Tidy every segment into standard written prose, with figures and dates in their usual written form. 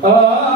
One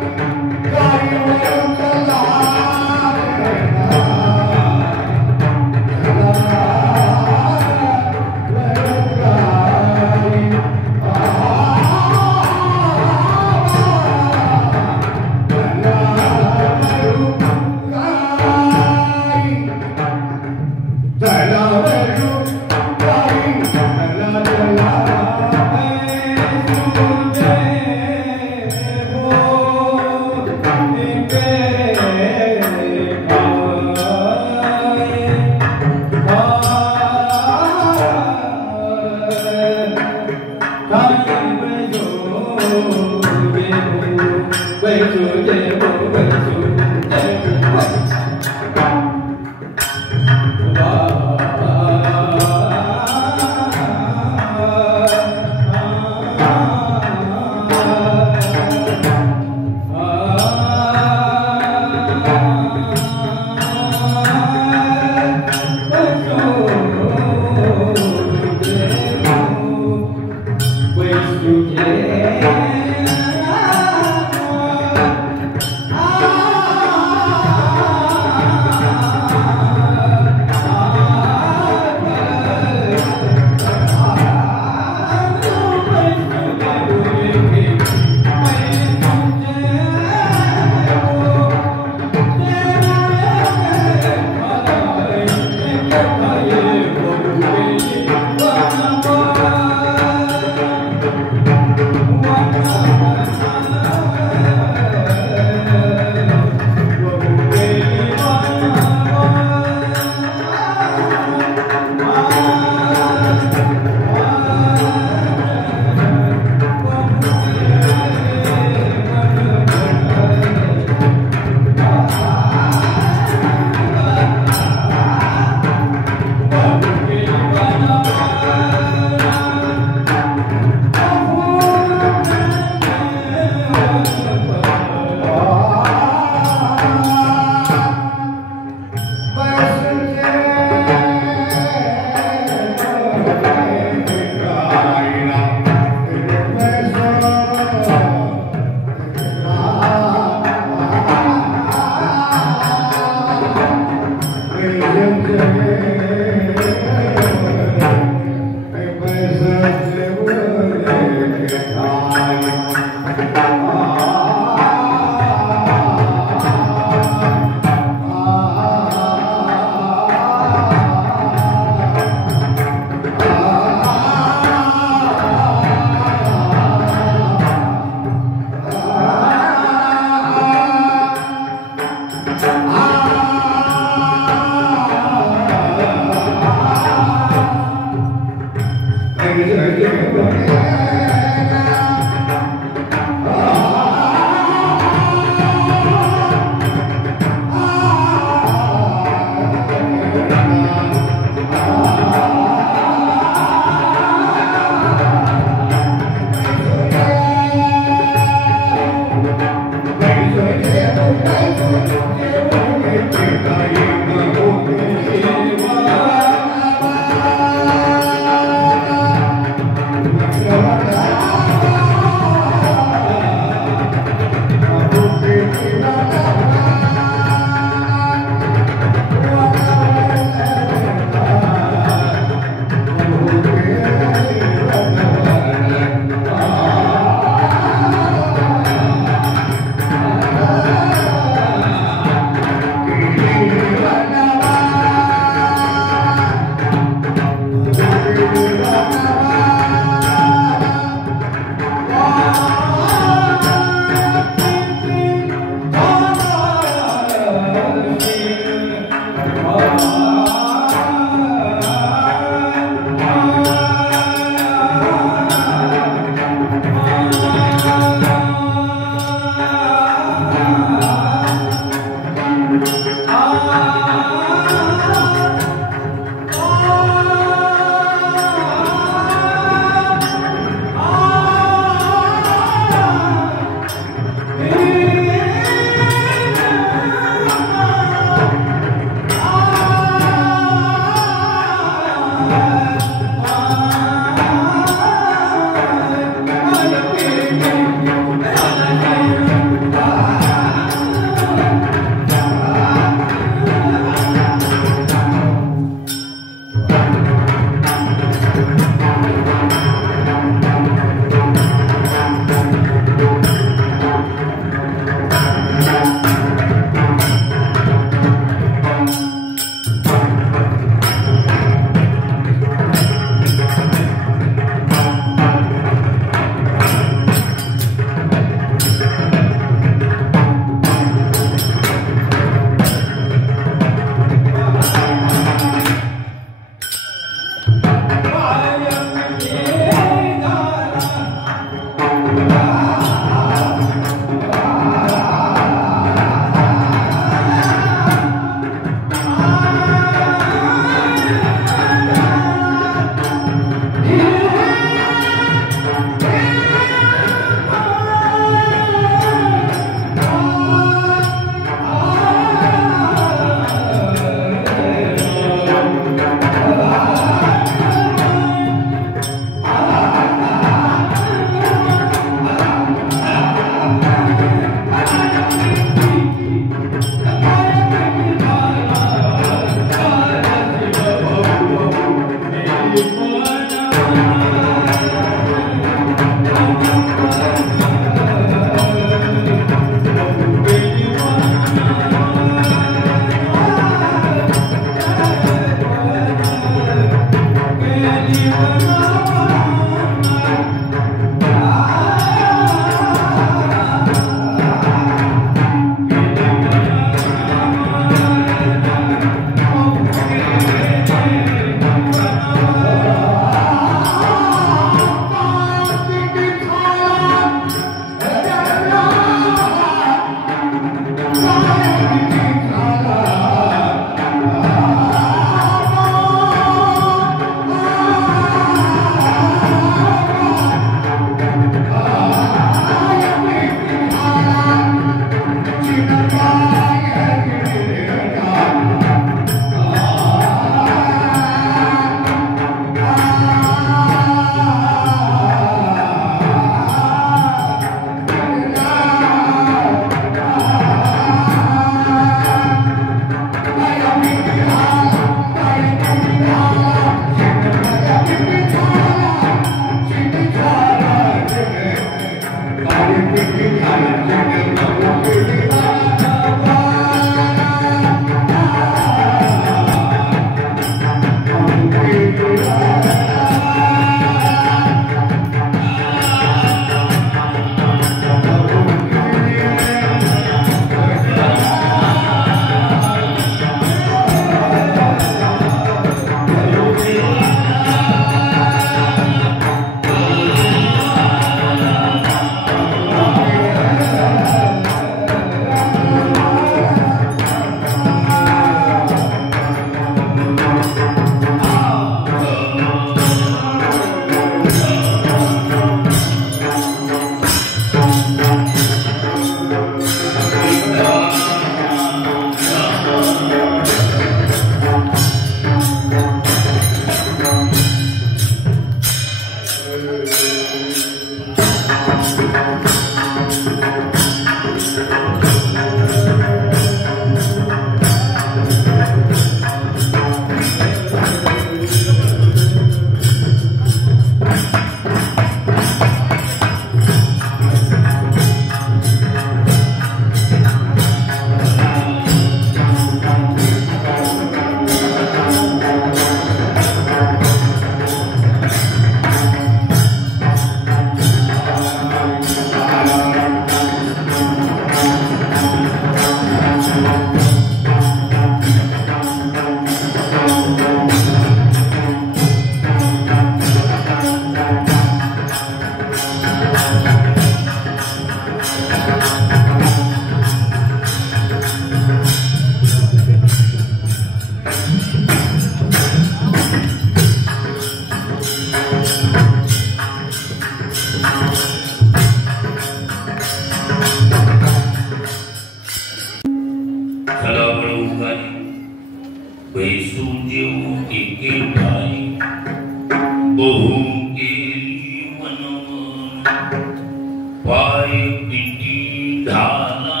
पाय पिटी झाला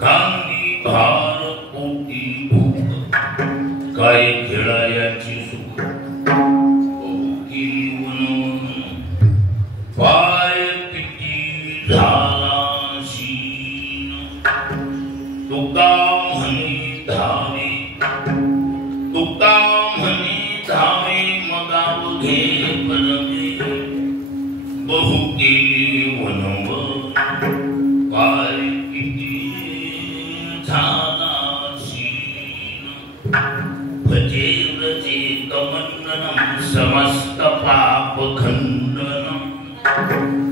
कांदी भार पोटी भूक काय खेळायाची सुख पाय पिटी झाला तुका म्हणे धावे तुका म्हणे धावे मगाव घे बनवे बहु केली वनव पाय पिटी झाला भजे व्रजे कमंडनम समस्त पाप खंडनम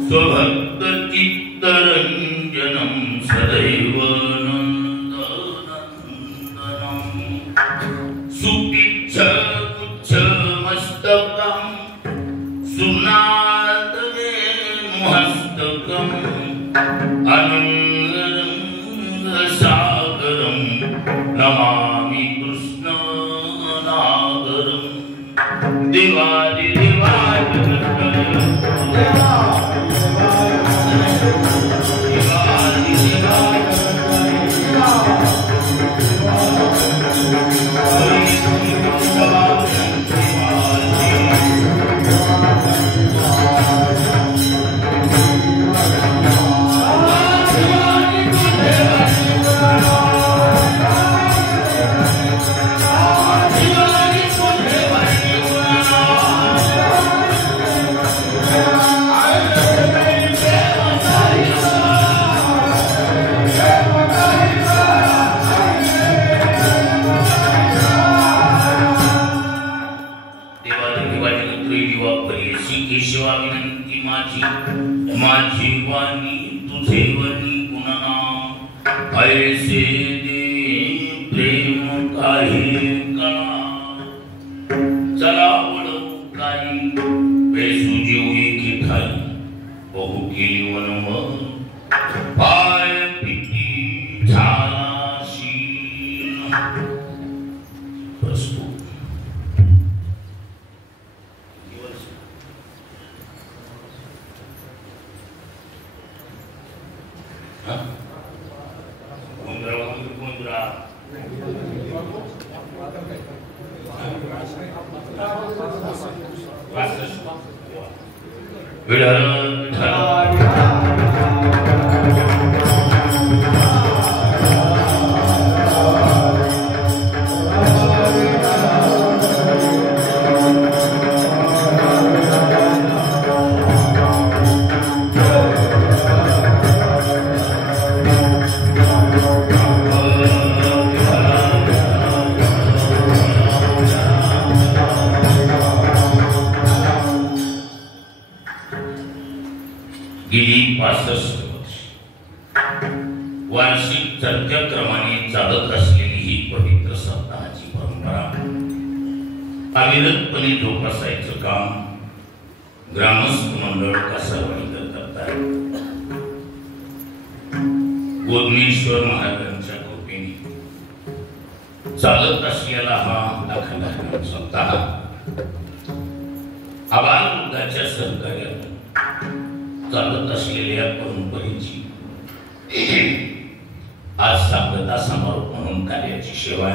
स्वभक्त चित्तरंजनम सदैव नंदनंदनम सुपिच्छ गुच्छ मस्तकम सुनादवे मस्तकम अनंग सागरम नमामि कृष्ण नागरम दिवाली दिवाली माझी वाणी तुझे वनी गुणनाम ऐसे दे प्रेम काही कणा चला वळू काही बेसू जीवी की ठाई बहु केली वनव पाय पिटी झाला शीन प्रस्तुत गेली 65 वर्ष वार्षिक चर्चाक्रमाने चालत असलेली ही पवित्र सप्ताहाची परंपरा अविरतपणे जोपासायचं काम ग्रामस्थ मंडळ कासारवाडी करतात आहे. गोदमेश्वर महाराजांच्या कृपेने चालत असलेला हा अखंड सप्ताह आबालवृद्धाच्या सहकार्याने चालत असलेल्या परंपरेची आज सांगता समारोप म्हणून कार्याची सेवा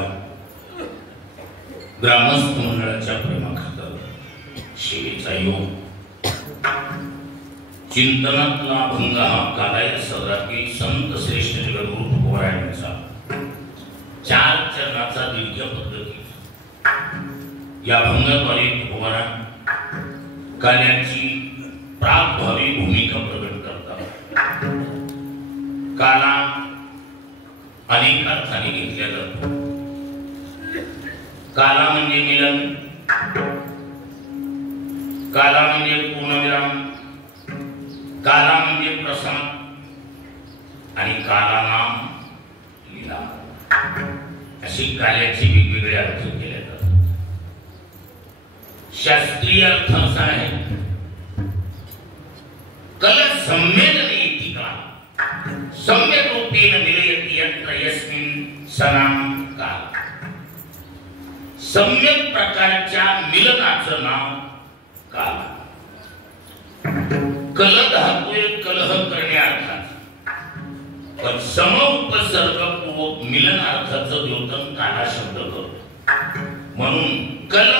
ग्रामस्थ मंडळाच्या प्रेमाखातर सेवेचा योग चिंतनातला अभंग हा कालाय सदरातील संत श्रेष्ठ जगद्गुरु तुकोबारायांचा 4 चरणाचा दीर्घ पद्धती या अभंगाद्वारे तुकोबाराय कार्याची प्रागभावी भूमिका प्रकट करतात. काला अनेक अर्थाने घेतल्या जातो. काला म्हणजे मिलन, काला म्हणजे पूर्णविराम, काला म्हणजे प्रसाद आणि काला नाम लीला अशी कार्याची वेगवेगळे अर्थ केले जातात. शास्त्रीय अर्थ असा आहे कल सम्मेलने इति काल सम्यक रूपेण निलयति यत्र यस्मिन् सनाम काल सम्यक प्रकारच्या मिलनाचं नाव काल कल धातू कलह करण्यार्थात, पण समउपसर्गपूर्वक मिलनार्थाचं द्योतन काला शब्द करतो. म्हणून कल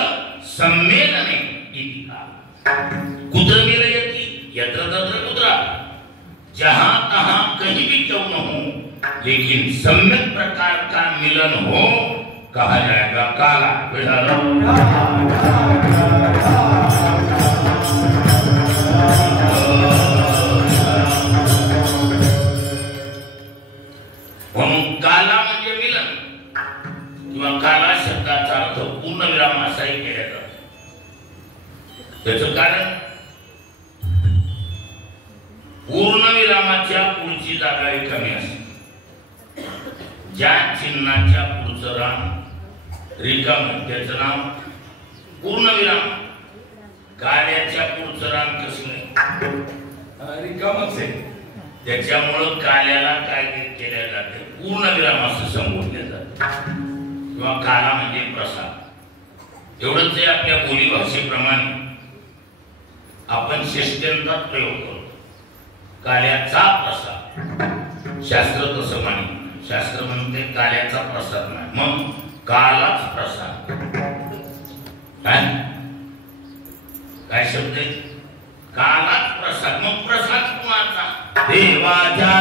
सम्मेलने इति काल. कुत्र मिलयति यत्र तत्र कुत्र, जहां तहां कहीं भी क्यों न हो, लेकिन सम्यक प्रकार का मिलन हो कहा जाएगा काला. म्हणून काला म्हणजे मिलन किंवा काला शब्दाचा अर्थ पूर्णविराम असाही केला जातो. त्याचं कारण पूर्णविरामाच्या पुढची जागा कमी असते. ज्या चिन्हाच्या पुढचं राम रिकाम त्याचं नाव पूर्णविराम. काल्याच्या पुढचं राम कसलं रिकामच आहे. त्याच्यामुळं काल्याला काय केल्या जाते पूर्णविराम असं संबोधले जाते किंवा काला म्हणजे प्रसाद. एवढंच आहे. आपल्या बोली भाषेप्रमाणे आपण षष्ट्यंतात प्रयोग करतो. काल्याचा प्रसाद शास्त्र तसं माने. शास्त्र म्हणते काल्याचा प्रसाद नाही, मग कालाच प्रसाद. काय शब्द आहे? कालाच प्रसाद. मग प्रसाद कुणाचा? देवाच्या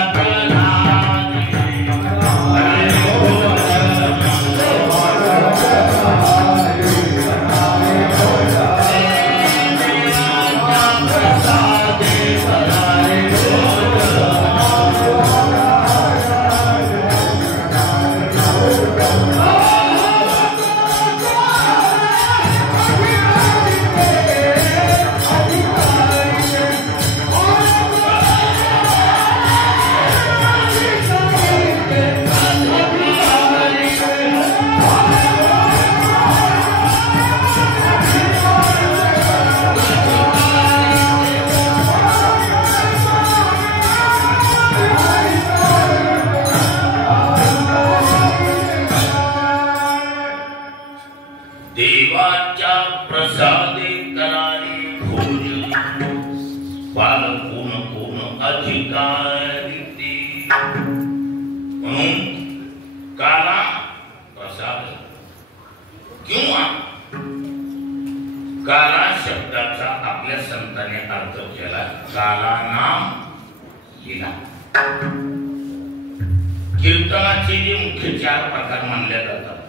कीर्तनाचे जे मुख्य 4 प्रकार मानले जातात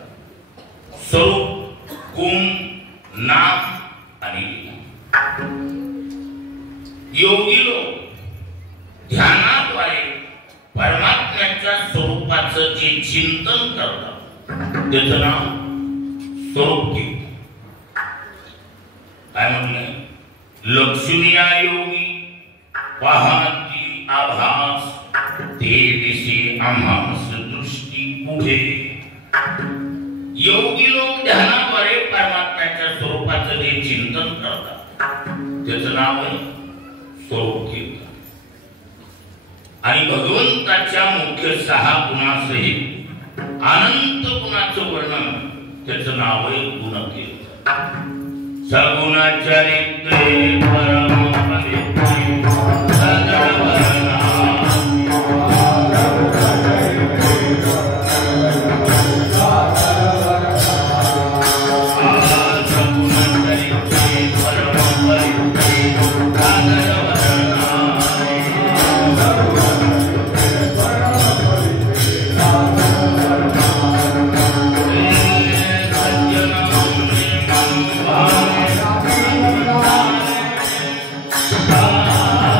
स्वरूप, गुण, नाम आणि लीला. योगी लोक ध्यानाद्वारे परमात्म्याच्या स्वरूपाचं जे चिंतन करतात त्याचं नाव स्वरूप कीर्तन. काय म्हटलं? लक्ष्मीया योगी पाहती आभास ते दिसे आम्हास दृष्टी पुढे. योगी लोक ध्यानाद्वारे परमात्म्याच्या स्वरूपाचं जे चिंतन करतात त्याचं नाव आहे स्वरूप कीर्तन. आणि भगवंताच्या मुख्य 6 गुणासहित अनंत गुणाचं वर्णन त्याचं नाव आहे गुणकीर्तन. सगुणचरित्रे परम पवित्रे सगुणवर्णा Ah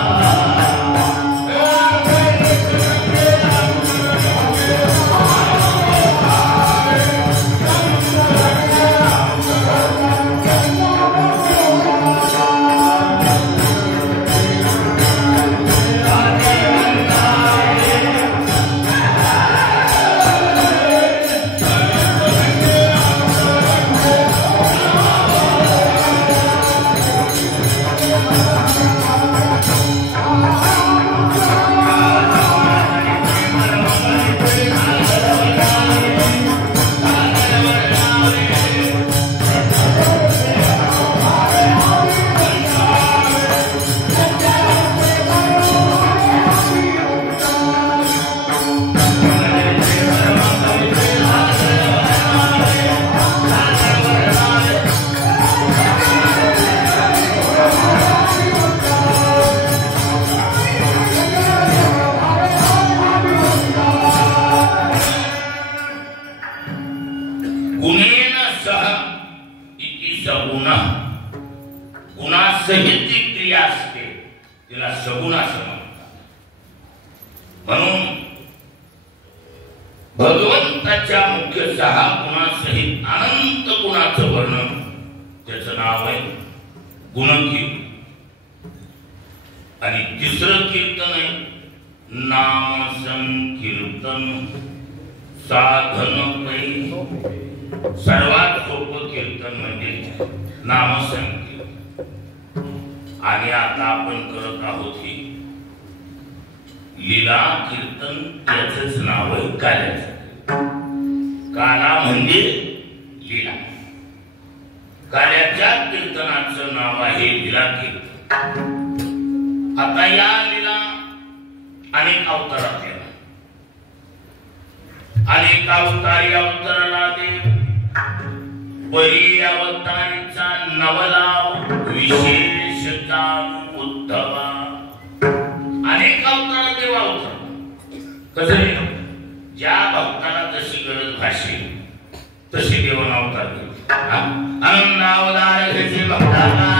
तिला सगुण असं म्हणतात. म्हणून भगवंताच्या मुख्य 6 गुणांसहित अनंत गुणाचं वर्णन त्याचं नाव आहे गुणकीर्तन. आणि तिसरं कीर्तन आहे नाम संकीर्तन साधन पै. सर्वात सोपं कीर्तन म्हणजे नाम संकीर्तन. आणि आता आपण करत आहोत ही लीला कीर्तन. त्याचंच नाव आहे काल्याचं. काला म्हणजे लीला. काल्याच्या कीर्तनाचं नाव आहे लीला कीर्तन. आता या लीला अनेक अवतारात येतात. अनेक अवतारी अवताराला देव परी अवतारीचा नवलाव विशेष चालू उद्धवा. अनेक अवतार देव अवतार कसं ज्या भक्ताला जशी गरज भाषेल तशी देवान अवतार घेतले. अवतार घ्यायचे भक्ताला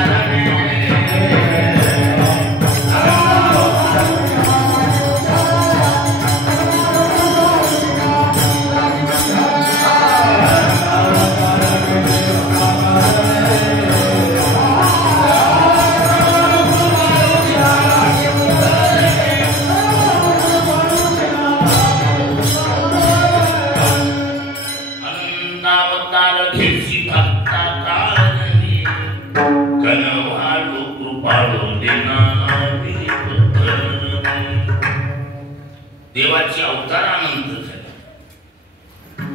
देवाची अवतार अनंत झाले.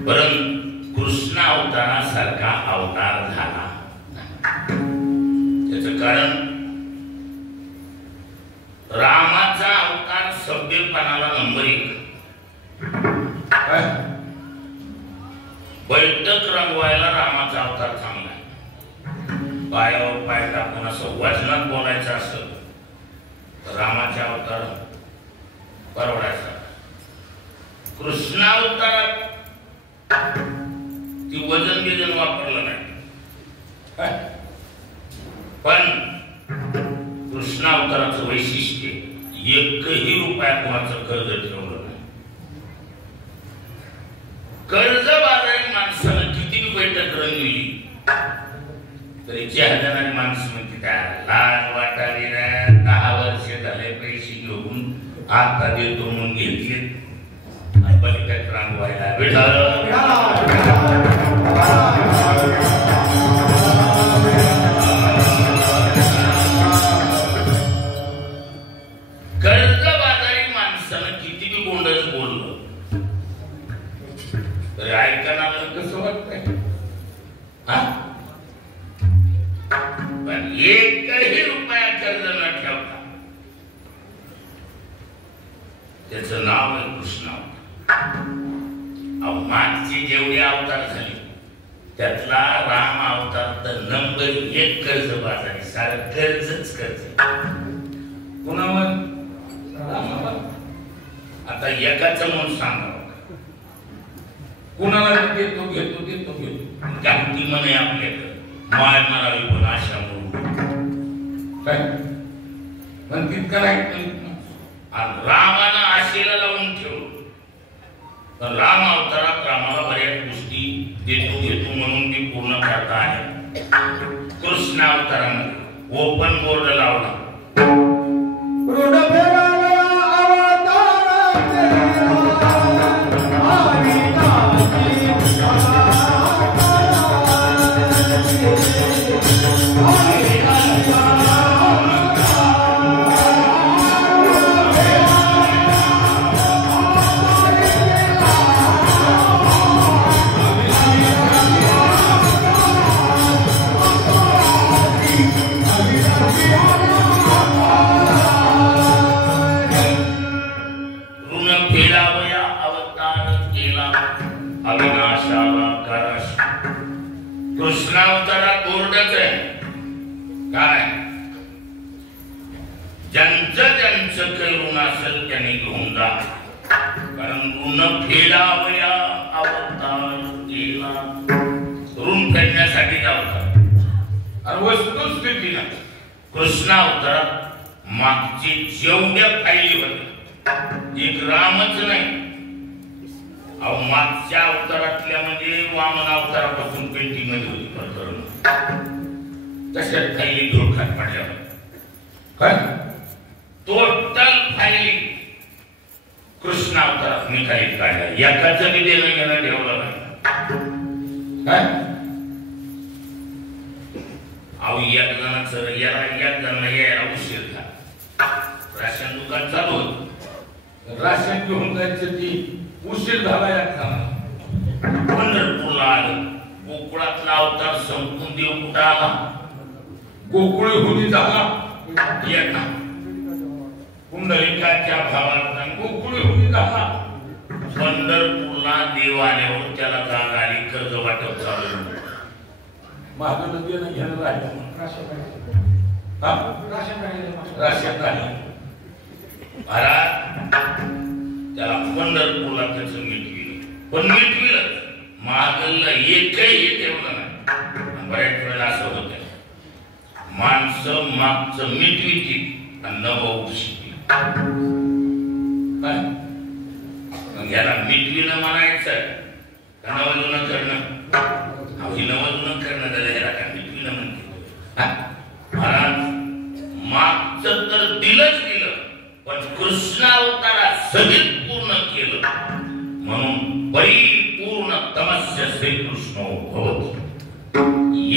परंतु कृष्ण अवतारासारखा अवतार झाला. त्याचं कारण रामाचा अवतार सभ्यपणाला नंबर 1. बैठक रंगवायला रामाचा अवतार चांगला आहे. पायावर पाय टाकून असं वचनात बोलायचं असं रामाच्या अवतार परवडायचा. कृष्ण अवतारात ती वजन बिजन वापरलं नाही. पण कृष्ण अवताराचं वैशिष्ट्य एकही रुपया कोणाचं कर्ज ठेवलं नाही. कर्जबाजारी माणसानं किती बैठक रंगविली तरी चेहऱ्याने माणसं म्हणते काय लाज वाटाली ना. 10 वर्ष झाले पैसे घेऊन आता देतो म्हणून घेतले. बैठक रंगवायला कर्जबाजारी माणसानं किती बी गोंडच बोललं तरी ऐकायला कसं वाटतंय. पण एकही रुपया कर्ज न ठेवता त्याचं नाव आहे कृष्ण अवतार. मागचे जेवढे अवतार झाले त्यातला राम अवतार तर नंबर 1 कर्जबाजारी. सारं कर्जच कर्ज कुणावर रामावर. आता एकाच म्हणून सांगा कुणाला देतो घेतो देतो घेतो जागती म्हणे आपल्याकडे माय मारावी पण आशा म्हणून काय पण तितकं नाही. रामानं आशेला लावून ठेवलं. पण राम अवतारात रामाला बऱ्याच गोष्टी देतो घेतो म्हणून ती पूर्ण करता आहे. कृष्ण अवतारामध्ये ओपन बोर्ड लावला. कृष्णावतारात बोर्डच आहे काय ज्यांचं ज्यांचं काही ऋण असेल त्यांनी घेऊन जा. कारण ऋण फेडावया अवतार केला. ऋण फेडण्यासाठी अवतार. वस्तुस्थिती ना कृष्ण अवतारात मागचे जेवढ्या फायली होत्या एक रामच नाही. अहो मागच्या अवतारातल्या म्हणजे वामन अवतारापासून पेंटिंग मध्ये होती तशाच फायली धोळखात पडल्या काय टोटल फायली कृष्ण अवतारात मी काही काढल्या एकाच बी देणं घेणं ठेवलं नाही काय. अहो एक जणांचं याला एक जणांना यायला उशीर झाला. राशन दुकान चालू होत राशन घेऊन जायचं ती उशीर झाला. पंढरपूरला आलं गोकुळातला अवतार संपून देव कुठं आला गोकुळ होती झाला एका पुंडलिकाच्या भावाला गोकुळ होती झाला. पंढरपूरला देव आल्यावर त्याला जाग आली कर्ज वाटप चालू माझं नदीनं घेणं राहिलं राशन राहिलं महाराज त्याला पंढरपूरला त्याचं मिटविलं पण मिटविलं महागलला एकही ठेवलं नाही. बऱ्याच वेळेला असं होतं माणसं मागचं मिटविती आणि नवं शिकली याला मिटविणं म्हणायचं का नवजुनं करणं अवधी नवजुनं करणं त्याला ह्याला का मिटविणं म्हणते. महाराज मागचं तर दिलंच दिलं पण कृष्ण अवतारा सगळीत पूर्ण केलं म्हणून परिपूर्ण तमस्य श्रीकृष्ण भवति.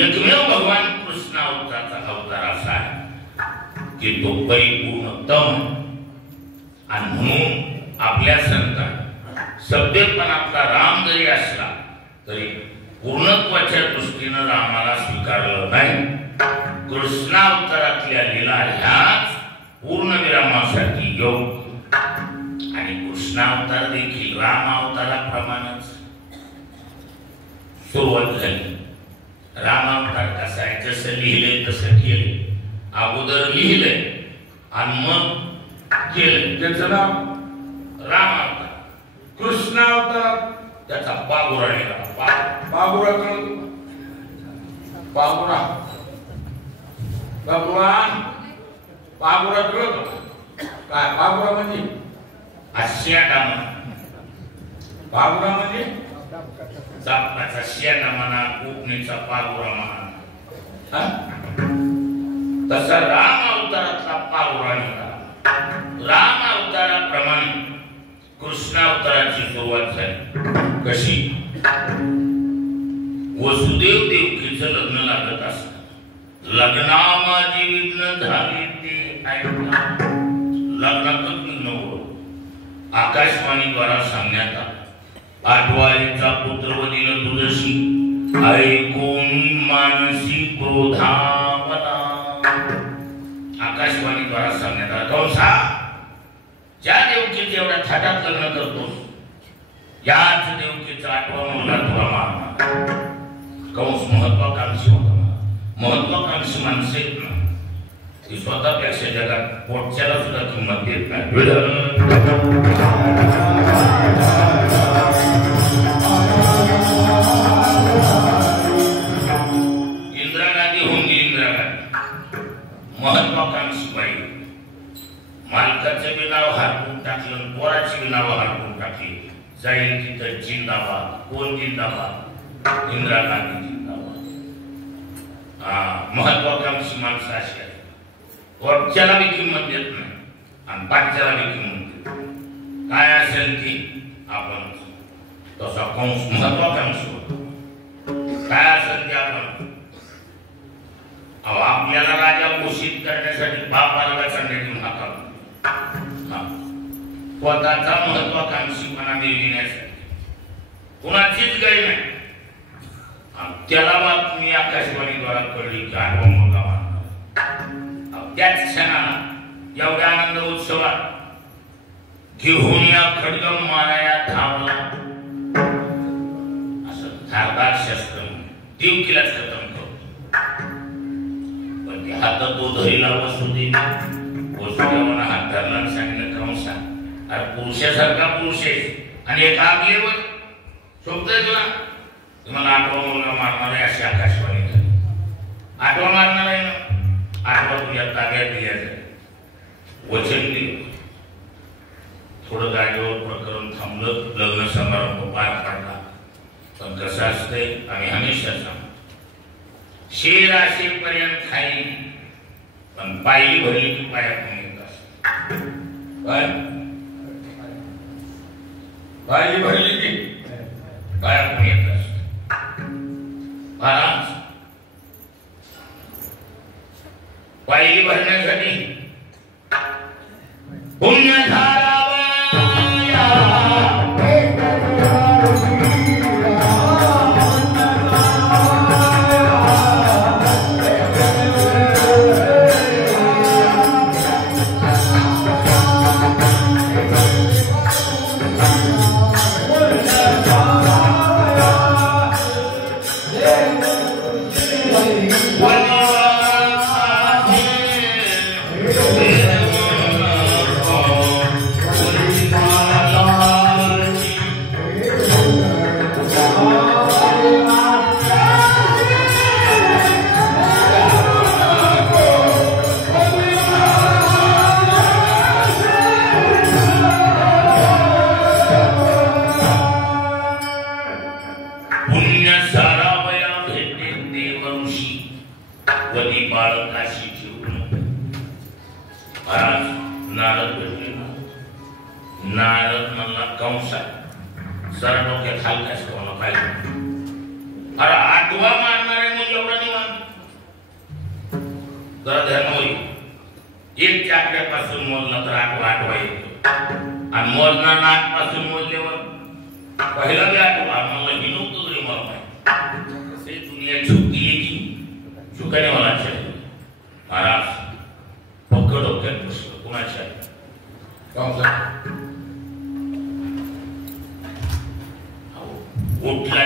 एकमेव भगवान कृष्ण अवताराचा अवतार असा आहे की तो परिपूर्ण तम आणि म्हणून आपल्या संतांनी सभ्यपणातला राम जरी असला तरी पूर्णत्वाच्या दृष्टीनं रामाला स्वीकारलं नाही. कृष्णावतारातल्या लीला ह्याच पूर्ण विरामासाठी योग्य आणि कृष्णावतार देखील राम अवताराप्रमाणेच सुरुवात झाली. राम अवतार कसा आहे जसं लिहिलंय तसं केलं अगोदर लिहिलंय आणि मग केलं त्याचं नाव राम अवतार. कृष्ण अवतार त्याचा पागुरा निघाला. पागुरा पागुरा भगवान पागुरा कळत काय पागुरा म्हणजे आशियाटा पागुरा म्हणजे चापकाचा शियाटा म्हणा कोकणीचा पागुरा म्हणा तसा राम अवतारातला पागुरा निघाला. राम अवताराप्रमाणे कृष्ण अवताराची सुरुवात झाली. कशी वसुदेव देवकीचं लग्न लागत असत लग्नामाजी विघ्न झाले ते लग्नातच विघ्न होत आकाशवाणीद्वारा सांगण्यात आलं. आठवाईचा पुत्र वदिल तुझशी ऐकून मानसी क्रोधावला. आकाशवाणीद्वारा सांगण्यात आलं कंसा ज्या देवकीचे एवढ्या थाटात लग्न करतो याच देवकीचा आठवा मुलगा तुला मारणार. कंस महत्वाकांक्षी होता. महत्वाकांक्षी माणसे ती स्वतःपेक्षा जगात पोटच्याला सुद्धा किंमत देत नाही. इंदिरा गांधी होऊन गेली. इंदिरा गांधी महत्वाकांक्षी बाई मालकाचं बी नाव हरपून टाकलं पोराची बी नाव हरपून टाकली. जाईल तिथं जिंदाबाद. कोण जिंदाबाद? इंदिरा गांधी जिंदाबाद. महत्वाकांक्षी माणसं अशी आहे वरच्याला बी किंमत देत नाही आणि पाठच्याला बी किंमत देत काय असेल ती आपण तसा कंस महत्वाकांक्षी होतो. काय असेल ते आपण आपल्याला राजा घोषित करण्यासाठी बापाला करण्याची हाका स्वतःचा महत्वाकांक्षीपणा मिळविण्यासाठी कुणाचीच गैर नाही. त्याला बातमी आकाशवाणीद्वारा कळली की आठवा मुलगा मारणार. त्याच क्षणाला एवढ्या आनंद उत्सवात घेऊन या खडगम माराया थांबला असं धारदार शस्त्र देवकीलाच खतम करतो. पण ते हातात तो धरीला वसुदेवानं हात धरला आणि सांगितलं कंसा अरे पुरुषासारखा पुरुष आहे आणि एक आगलेवर शोभतोय तुला तुम्हाला आठवा मुलगा मारणार आहे अशी आकाशवाणी झाली. आठवा मारणार आहे ना आठवा तुझ्या ताब्यात दिल्या जाईल. वचन दिलं. थोडं जागेवर प्रकरण थांबलं, लग्न समारंभ पार पडला. पण कसं असतंय, आम्ही हमेशा सांगतो, शेर असेपर्यंत खाई, पण पायी भरली की पायातून येत असत. पायी भरली की पायातून येत असत. महाराज पायी भरण्यासाठी पुण्यधारा एक चाकड्यापासून मोजला तर आठवा येतो आणि मोजणार नाक पासून मोजल्यावर पहिला बी आठवा. मला ही नव्हतं रे, मला माहिती दुनिया चुकी येते चुकाने मला महाराज पक्क डोक्यात बसलो. कुणाच्या उठला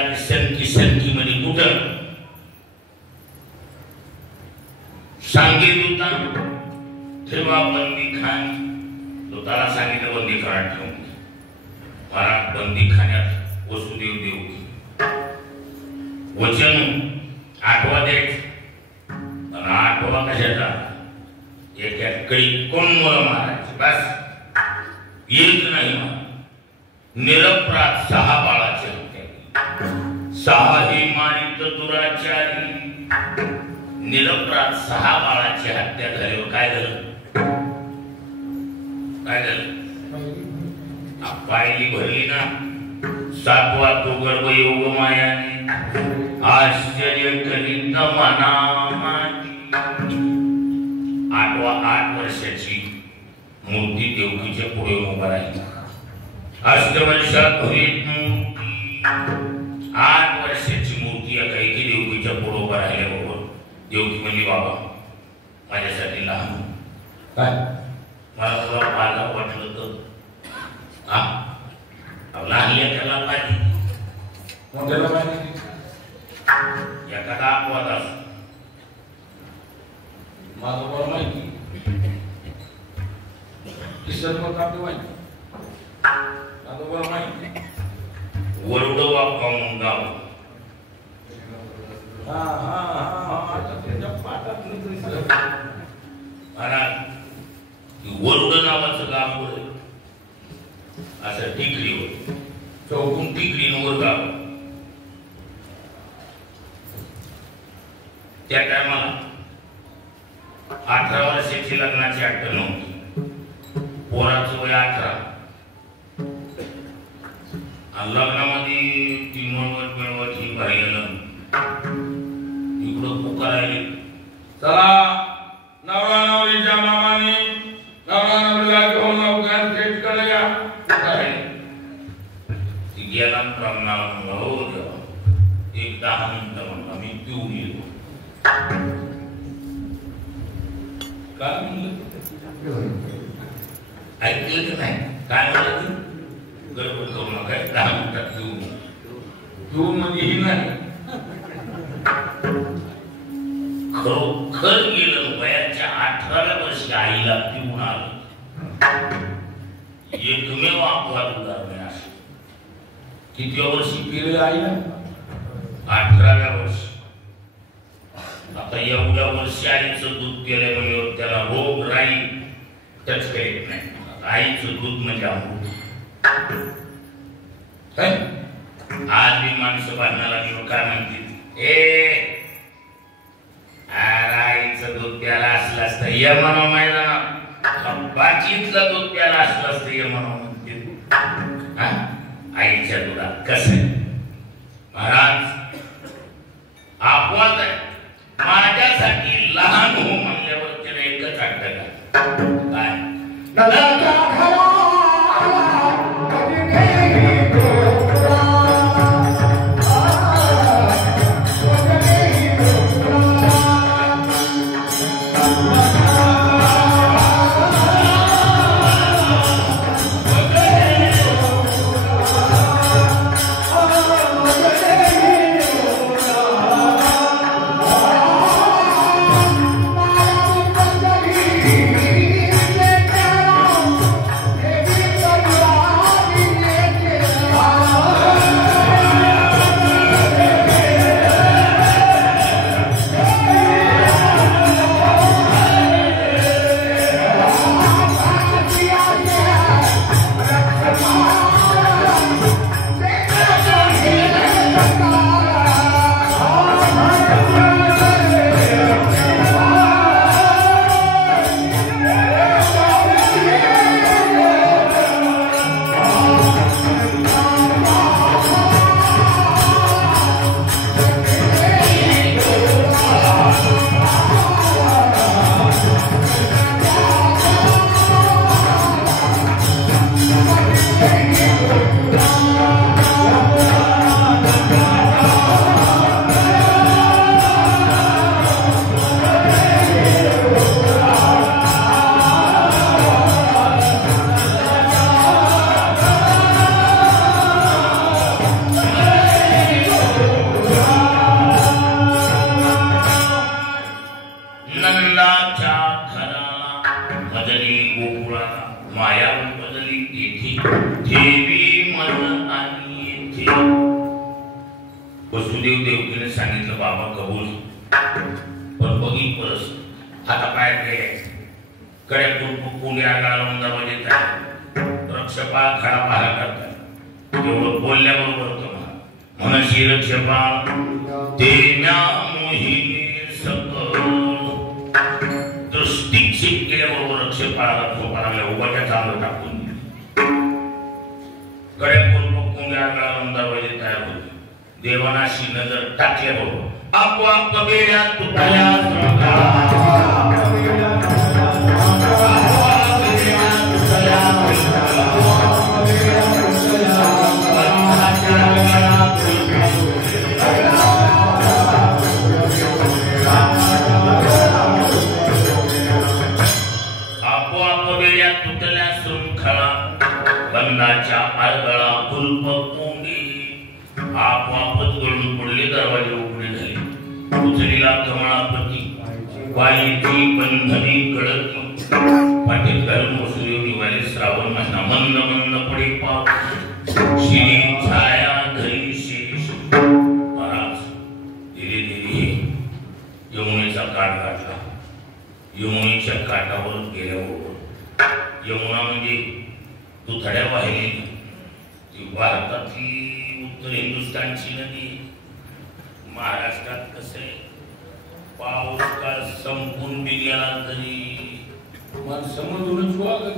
किसन मध्ये कुठं सांगेल होता ठेवा बंदी खान. लोकाला सांगितलं बंदी खाण्यात ठेवून. मला बंदी खाण्यात वसुदेव देवकी वचन आठवा द्यायचं. पण आठवा कशाचा, एका कळी कोण मुलं मारायची बस. एक नाही निरपराध 6 बाळाचे हत्या. 6 ही मानित दुराचारी. निरपराध 6 बाळाची हत्या झाल्यावर काय झालं, काय झालं? पायली भरली ना. 7वा तो गर्भ योग मायाने आश्चर्य करीत मना. 8वा 8 वर्षाची मूर्ती देवकीच्या पुढे उभा राहिली. अष्टवर्षात भरीत मूर्ती 8 वर्षाची मूर्ती एकाएकी देवकीच्या पुढे उभा राहिल्याबरोबर देवकी म्हणली, बाबा माझ्यासाठी लहान काय, मला तुला पाला वाटलं तर लहान एखादा पाहिजे मोठ्याला पाहिजे. एखादा अपवाद असतो माझं बरं माहिती माहिती वरड वापरून गाव वरुड नावाचं गाव असं टिकलीवर चौकून टिकलीवर गाव. त्या टायमाला 18 वर्षाची लग्नाची अट नव्हती. पोराचं वय 18. लग्नामध्ये ती मिळवत ही पाहिलं इकडं पुकारायला, चला नवरा नवरीच्या नावाने नवरा नवरीला घेऊन लवकर थेट कडे या. ती गेला प्रमाणाला म्हणला, हो देवा 1-10 मिनिटं म्हणला मी पिऊन येतो. काय म्हणलं ऐकलं की नाही, काय म्हणलं गडबड करू नका 10 मिनिटात पिऊन म्हणजे ही नाही. खरोखर गेलं वयाच्या 18व्या वर्षी आईला पिऊन आलं. एकमेव अपवाद उदाहरण असं. किती वर्षी पिलेलं आईला, 18व्या वर्षी. आता एवढ्या वर्षी आईचं दूध पिल्यामुळे त्याला रोग राहील टच करीत नाही. आईचं दूध म्हणजे अमृत. आज मी माणसं बांधणार लागलो काय म्हणतील, ए आईचं दूध प्याला असलं असतं ये म्हणा, मैदानात बाकीतलं दूध प्याला असलं असतं ये म्हणा म्हणतील. आईच्या दुधात कसं आहे महाराज, अपवाद आहे. माझ्यासाठी लहान हो म्हणल्यावर त्याला एकच आठवलं काय, वसुदेव देवकीने सांगितलं बाबा कबूल. पण बघी परस आता काय कडे पुण्या गाळून दरवाजे रक्षपा खडा पाहा करतात एवढं बोलल्याबरोबर मनशी रक्षपा देण्या मोहिनी सकल दृष्टिक्षेप केल्याबरोबर रक्षपाला झोपाला उभाच्या चांगलं टाकून कडे पुण्या गाळून दरवाजे तयार होते. देवानाशी नजर टाकल्याबरोबर आपोआप कबेऱ्या तुटल्या शृंखला बंदाच्या आरगळा फुलपकोंडी आपोआपच गळून पडले. दरवाजे उघडे झाले. उचलीला कमळापती वाईची बंधनी कडक पाठीत घालून वसुदेव निघाले. श्रावण महिना मंद मंद पडे पाऊस शिरी छाया धरी शेष. महाराज धीरे धीरे यमुनेचा काठ गाठला. यमुनेच्या काठावर गेल्याबरोबर यमुना म्हणजे दुथड्या वाहिली. ती भारतातली उत्तर हिंदुस्थानची नदी. महाराष्ट्रात कसे पाऊस का संपून बी गेला तरी समजूनच वागत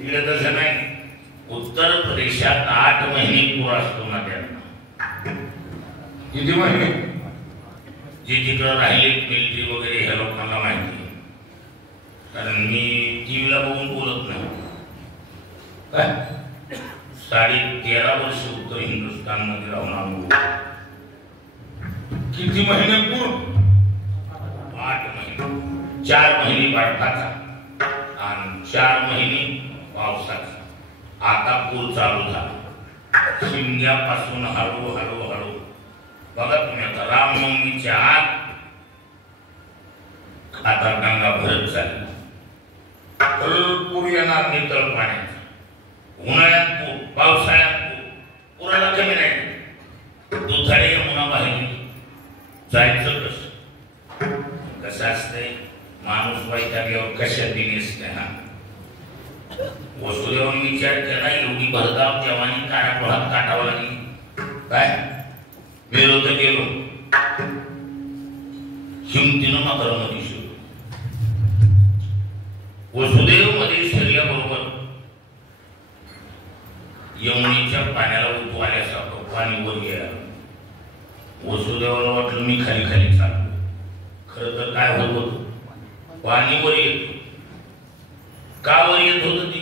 इकडे तसं नाही. उत्तर प्रदेशात 8 महिने पूर असतो ना त्यांना. किती महिने? जे तिकडं राहिले मिलिटरी वगैरे ह्या लोकांना माहिती. कारण मी टीव्हीला बघून बोलत नाही. 13.5 वर्ष उत्तर हिंदुस्थान मध्ये राहून आलो. किती महिने पूर? 8 महिने. 4 महिने बर्फाचा आणि 4 महिने पावसाचा. आता पूर चालू झाला. शिमग्यापासून हळू हळू हळू बघा तुम्ही आता रामनवमीच्या आत आता गंगा भरत चालली. पूर येणार नितळ पाण्याचा. उन्हाळ्यात पूर, पावसाळ्यात पूर. पुराला कमी नाही. दुथाडे यमुना बाहेर जायचं कसं? कसं असतंय माणूस जागेवर कशा दिनेस हा वसुदेवाने विचार केला, एवढी भरधाव जवानी कानाकोळात काटावं लागली काय? गेलो तर गेलो, हिमतीनं मात्र मध्ये शिरलो. वसुदेव मध्ये शिरल्याबरोबर यमुनेच्या पाण्याला उतू आल्यासारखं पाणी वर गेला. वसुदेवाला वाटलं मी खाली खाली चाललो. खरं तर काय होत होतं, पाणी वर येत. का वर येत होत ती?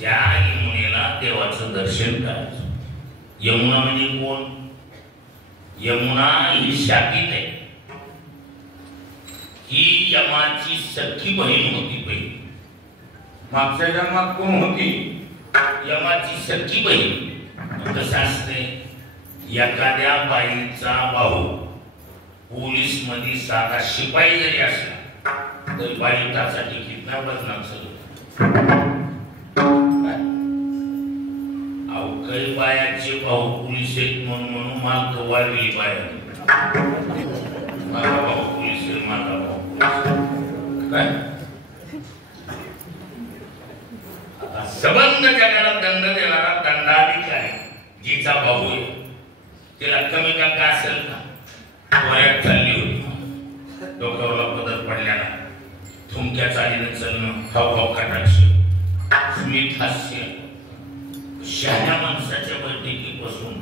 त्या यमुनेला देवाचं दर्शन करायचं. यमुना म्हणजे कोण? यमुना ही शाकीत आहे. ही यमाची सख्खी बहीण होती. बहीण मागच्या जन्मात कोण होती? यमाची सख्खी बहीण. कसं असते, एखाद्या बाईचा भाऊ पोलीस मध्ये साधा शिपाई जरी असला तरी बाई त्यासाठी किडनॅपच नसेल. काही बायाचे भाऊ पोलीस आहेत म्हणून माल वाढली बाया. माझा भाऊ पोलीस आहे, माझा भाऊ पोलीस काय? सबंध जगाला दंड देणारा दंडाधिकारी जिचा भाऊ आहे तिला कमी का असेल का? वयात चालली होती, डोक्यावरला पदर पडल्याला, थुंक्या चालीनं चलणं, हावभाव कटाक्ष, स्मित हास्य. शहाण्या माणसाच्या बैठकीपासून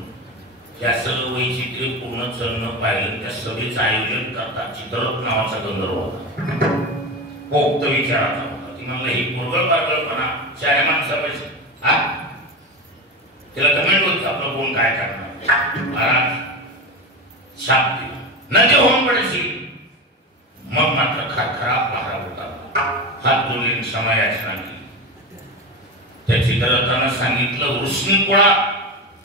त्या सर्व वैचित्र्य पूर्ण चलणं पाहिलं. त्या सभेचं आयोजन करता चित्ररथ नावाचा गंधर्व होता. पोक्त विचाराचा होता. ती म्हणलं ही पूर्वळ पारगळपणा शहाण्या माणसापाशी हा? तिला कमेंट होती आपलं कोण काय करणार. महाराज शाप दिला, नदी होऊन पडायची. मग मात्र खरखरा पहारा होता. हात जोडून क्षमा याचना केली. त्या चित्ररथानं सांगितलं, वृष्णीकुळा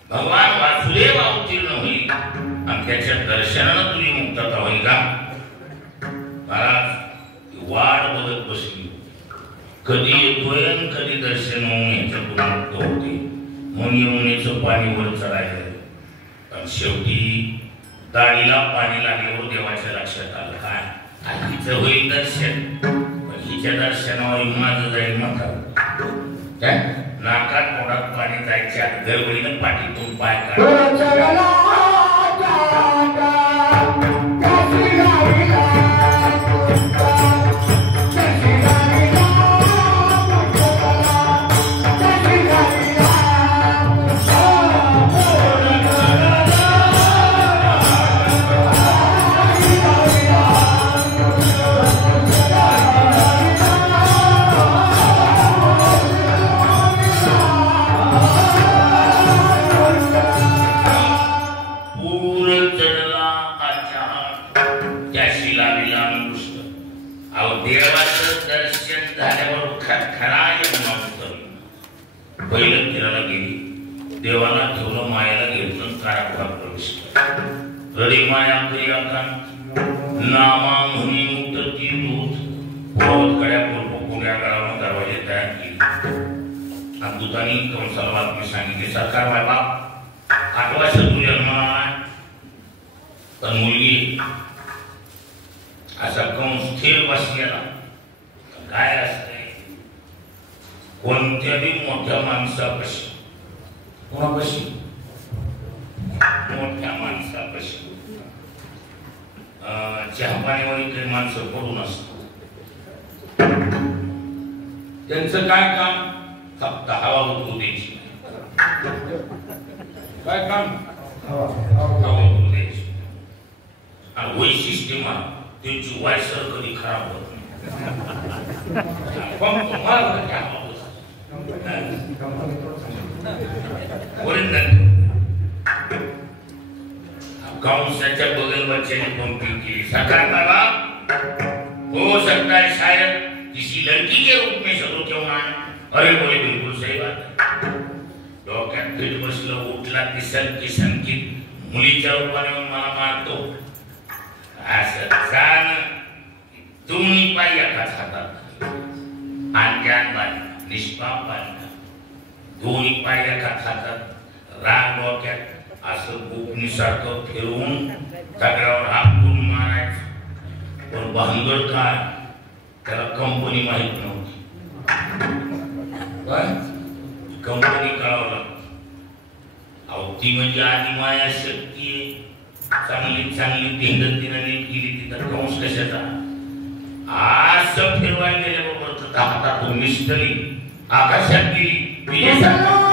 भगवान वासुदेव अवतीर्ण होईल आणि त्याच्या दर्शनानं तुझी मुक्तता होईल का? महाराज वाट बघत बसली, कधी येतोय आणि कधी दर्शन होऊन याच्यातून मुक्त होते. मग यमुनेचं पाणी वर चढायचं. पण शेवटी दाढीला पाणी लागल्यावर देवाच्या लक्षात आलं, काय हिचं होईल दर्शन, पण हिच्या दर्शनावर माझं जाईल नका. नाकात पोटात पाणी जायच्या गडबडीनं पाठीतून पाय काढ. पहिलं तिराला गेली, देवाला ठेवलं, मायाला घेतलं, कारागृहात प्रवेश केला. रडी माया नामा म्हणी मुक्तती दूत पोहत कड्या पोरपोकुड्या गावानं दरवाजे तयार केले. अद्भुतानी कंसाला बातमी सांगितली, सरकार बाय बाप 8 वर्षात तू जन्माला पण मुलगी. असा कंस स्थिर बसलेला. काय असते कोणत्याही मोठ्या माणसापाशी, कोणापाशी? मोठ्या माणसापाशी चहा पाण्यावरील काही माणसं पडून असतात. त्यांचं काय काम? फक्त हवा उतरू द्यायची. काय काम? हवा उतरू द्यायची. आणि वैशिष्ट्य मा त्यांची वायसर कधी खराब होत नाही. कंसाच्या बगल बच्चे ने पंपिंग की सरकार बाबा हो सकता है शायद किसी लड़की के रूप में शत्रु क्यों आए. अरे बोले बिल्कुल सही बात. डोक्यात पीठ बसलं, उठला किसन की मुलीच्या रूपाने मला मारतो. असं जाण तुम्ही पाय एकाच हातात आणख्यान बाई निष्पाप बालिका दोन्ही पाय एकाच हातात राग डोक्यात असं गोपनीसारखं फिरवून दगडावर हात करून मारायचं. पण भानगड काय त्याला कंपनी माहित नव्हती. काय कंपनी कळावं लागतं. अहो ती म्हणजे आधी माया शक्ती चांगली चांगली धिंडतीनं नीट केली तिथं कंस कशाचा असं फिरवायला गेल्याबरोबर तर हातातून मिस्टरी आकाशात गेली विजेसारखी.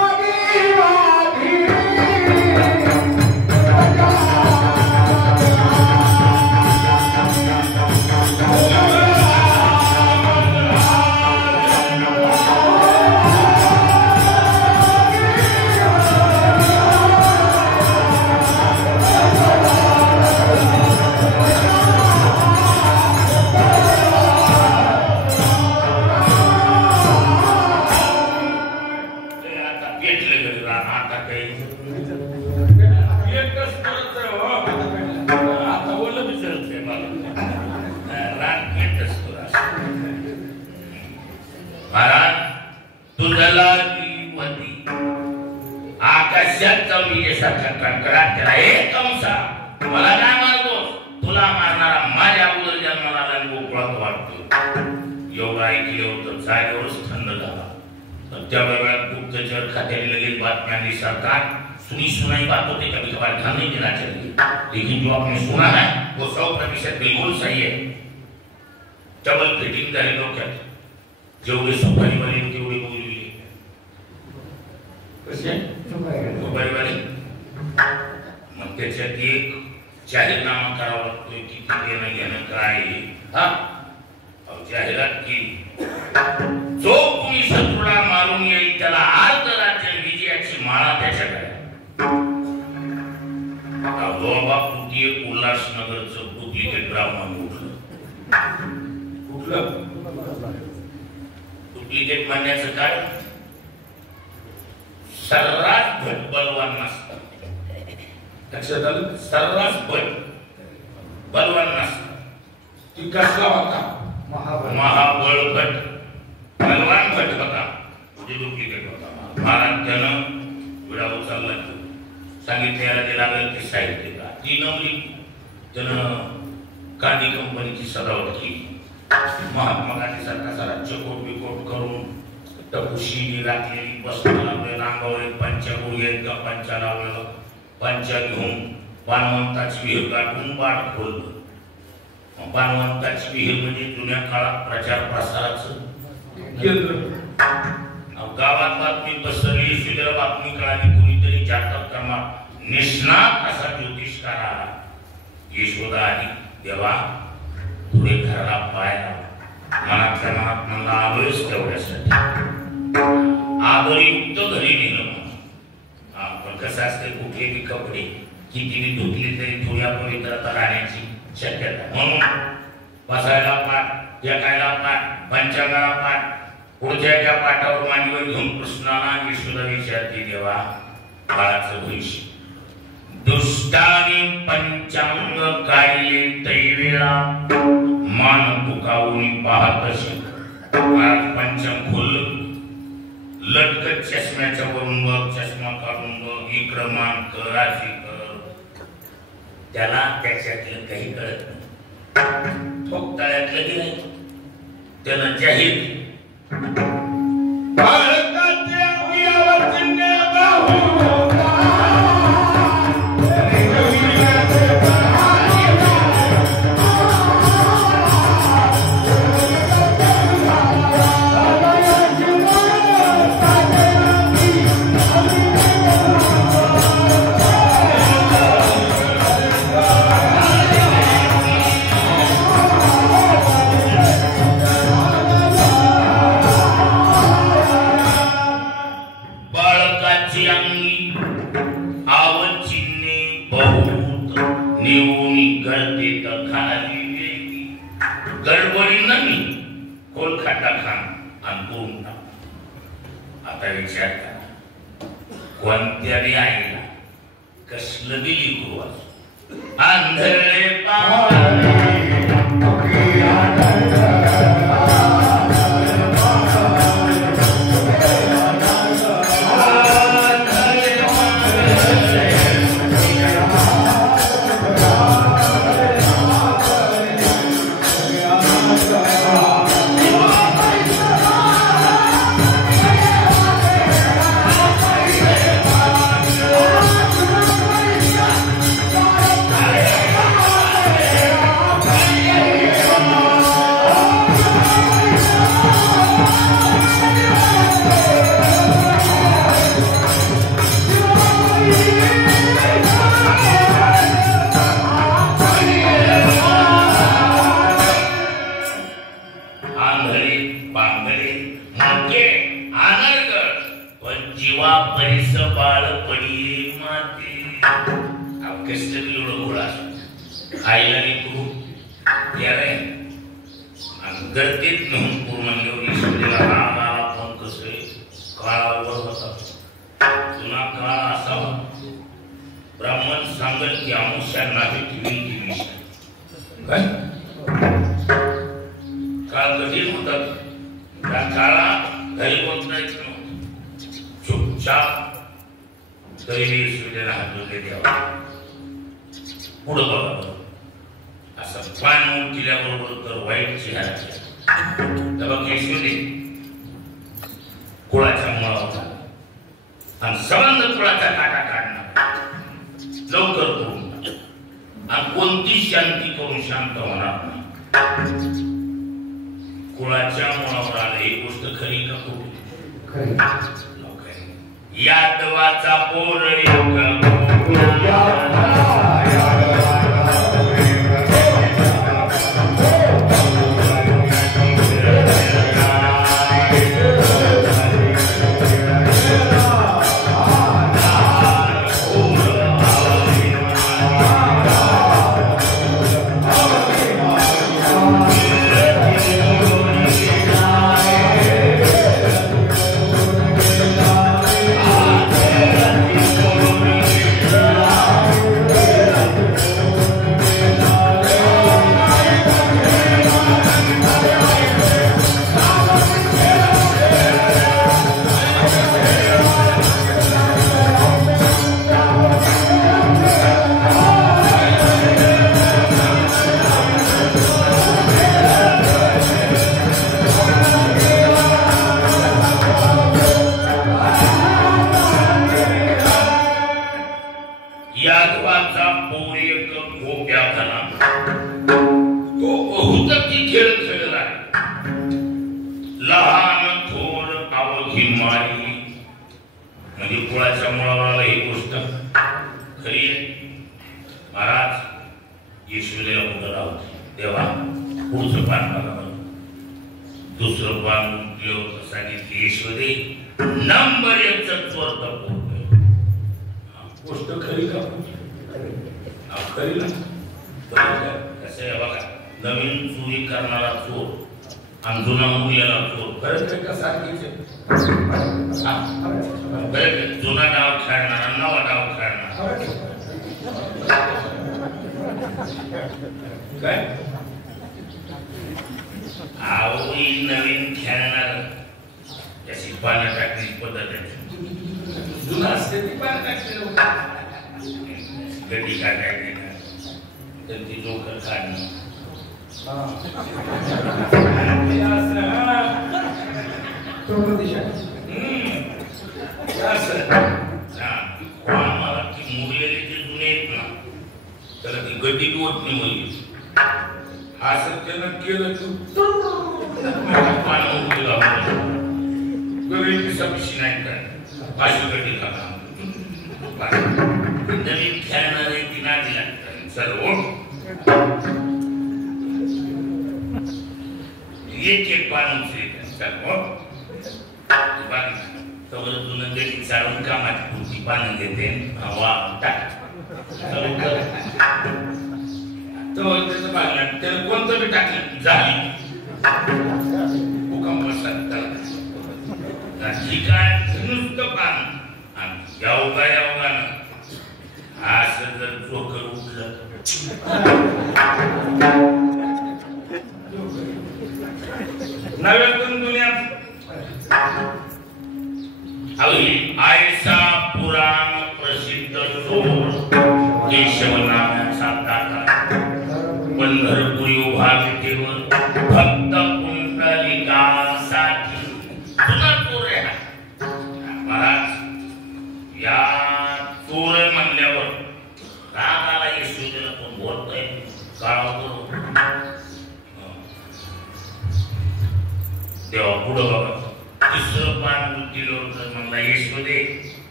आकाशात विजेसारखा कडकडाट केला. हे कंसा मला काय मारतोस? तुला मारणारा माझ्या अगोदर जन्माला आला आणि गोकुळात वाटतो. एवढं ऐकले होतं जागेवरच थंड झाला. त्या वेळात गुप्तचर खात्याने लगेच बातम्या आली. सरकार सुनी सुनाई बात होते कभी कभार ध्यान नहीं देना चाहिए, लेकिन जो आपने सुना है वो 100% बिल्कुल सही है. डबल फिटिंग झाली डोक्यात. जेवढे सफारी वाले तेवढे बोलले कसे सफारी वाले. मग त्याच्यात एक जाहीरनामा करावा लागतोय किती देणं घेणं काय हा जाहिरात केली. जो कोणी शत्रूला मारून येईल त्याला अर्ध राज्य विजयाची माळा त्याच्याकडे. एक उल्हासनगरचं डुप्लिकेट ब्राह्मण उठलं. कुठलं डुप्लिकेट म्हणण्याचं कारण सर्रास भट बलवान नसतात. लक्षात आलं? सर्रास भट बलवान नसतात. ती कसला होता? महाबळ भट बलवान भट होता. डुप्लिकेट होता. महाराज त्यानं विडा उचलला. सांगितलेला ते लागेल ते साहित्य का ती नवली. त्यानं गांधी कंपनीची सजावट केली. महात्मा गांधी सारखा राज्यकोट बिकोट करून टपुशी राखलेली बसला लावले. अंगावर एक पंचा गुडघे का पंचा लावलेला. पंचा घेऊन पानवंताची विहीर गाठून पाठ खोललं. पानवंताची विहीर म्हणजे जुन्या काळात प्रचार प्रसाराचं केंद्र. गावात बातमी पसरली. सुद्धा बातमी कळाली. कुणीतरी जातक कर्मा निष्णात असा ज्योतिषकार आला. यशोदा आली. देवा पुढे घराला पाय मनातल्या मनात म्हणला आलोयच तेवढ्यासाठी. आदरयुक्त घरी नेलं. पण कसं असते कुठले बी कपडे किती बी धुतले तरी थोड्या पवित्रता राहण्याची शक्यता. म्हणून बसायला पाठ, फेकायला पाठ, पंचांगाला पाठ. पुढच्या पाठावर मांडीवर घेऊन कृष्णाला यशोदा विचारते देवा बाळाचं भविष्य. दुष्टाने पंचांग काढले तैवेळा मान दुखावून पाहत असे. पंचांग खोललं. लटकत चष्म्याच्या वरून बघ. चष्मा काढून बघ. इकडं मान कर राशी कर. त्याला त्याच्यातलं काही कळत नाही. ठोक तळ्यातलं गेलं. त्यानं जाहीर कोणत्याही आईला कसलं दिली गुरुवार आंधळे पावले. आंधळे पांगळे मुके आनरगड पण जीवा परिस बाळ पडी माते कसं एवढं गोळा खायला तू यारे आणि गर्दीत नेऊन पूर्ण ईश्वरीला रागाला फोन कसे काळावर होता जुना काळ असावा ब्राह्मण सांगत की आमुष्या नाही ठेवी काय काळ कधी होतात त्या काळात घरी बोलतायचं चुपचाप तरी ईश्वरीला हातून द्यावा पुढं बघा असं पान केल्याबरोबर तर वाईट चेहरा तेव्हा ईश्वरी कुळाच्या मुळावर आणि संबंध कुळाचा काटा काढणार लवकर करून आणि कोणती शांती करून शांत होणार नाही कुळाच्या मुळावर आलं ही गोष्ट खरी का खोटी यादवाचा पोर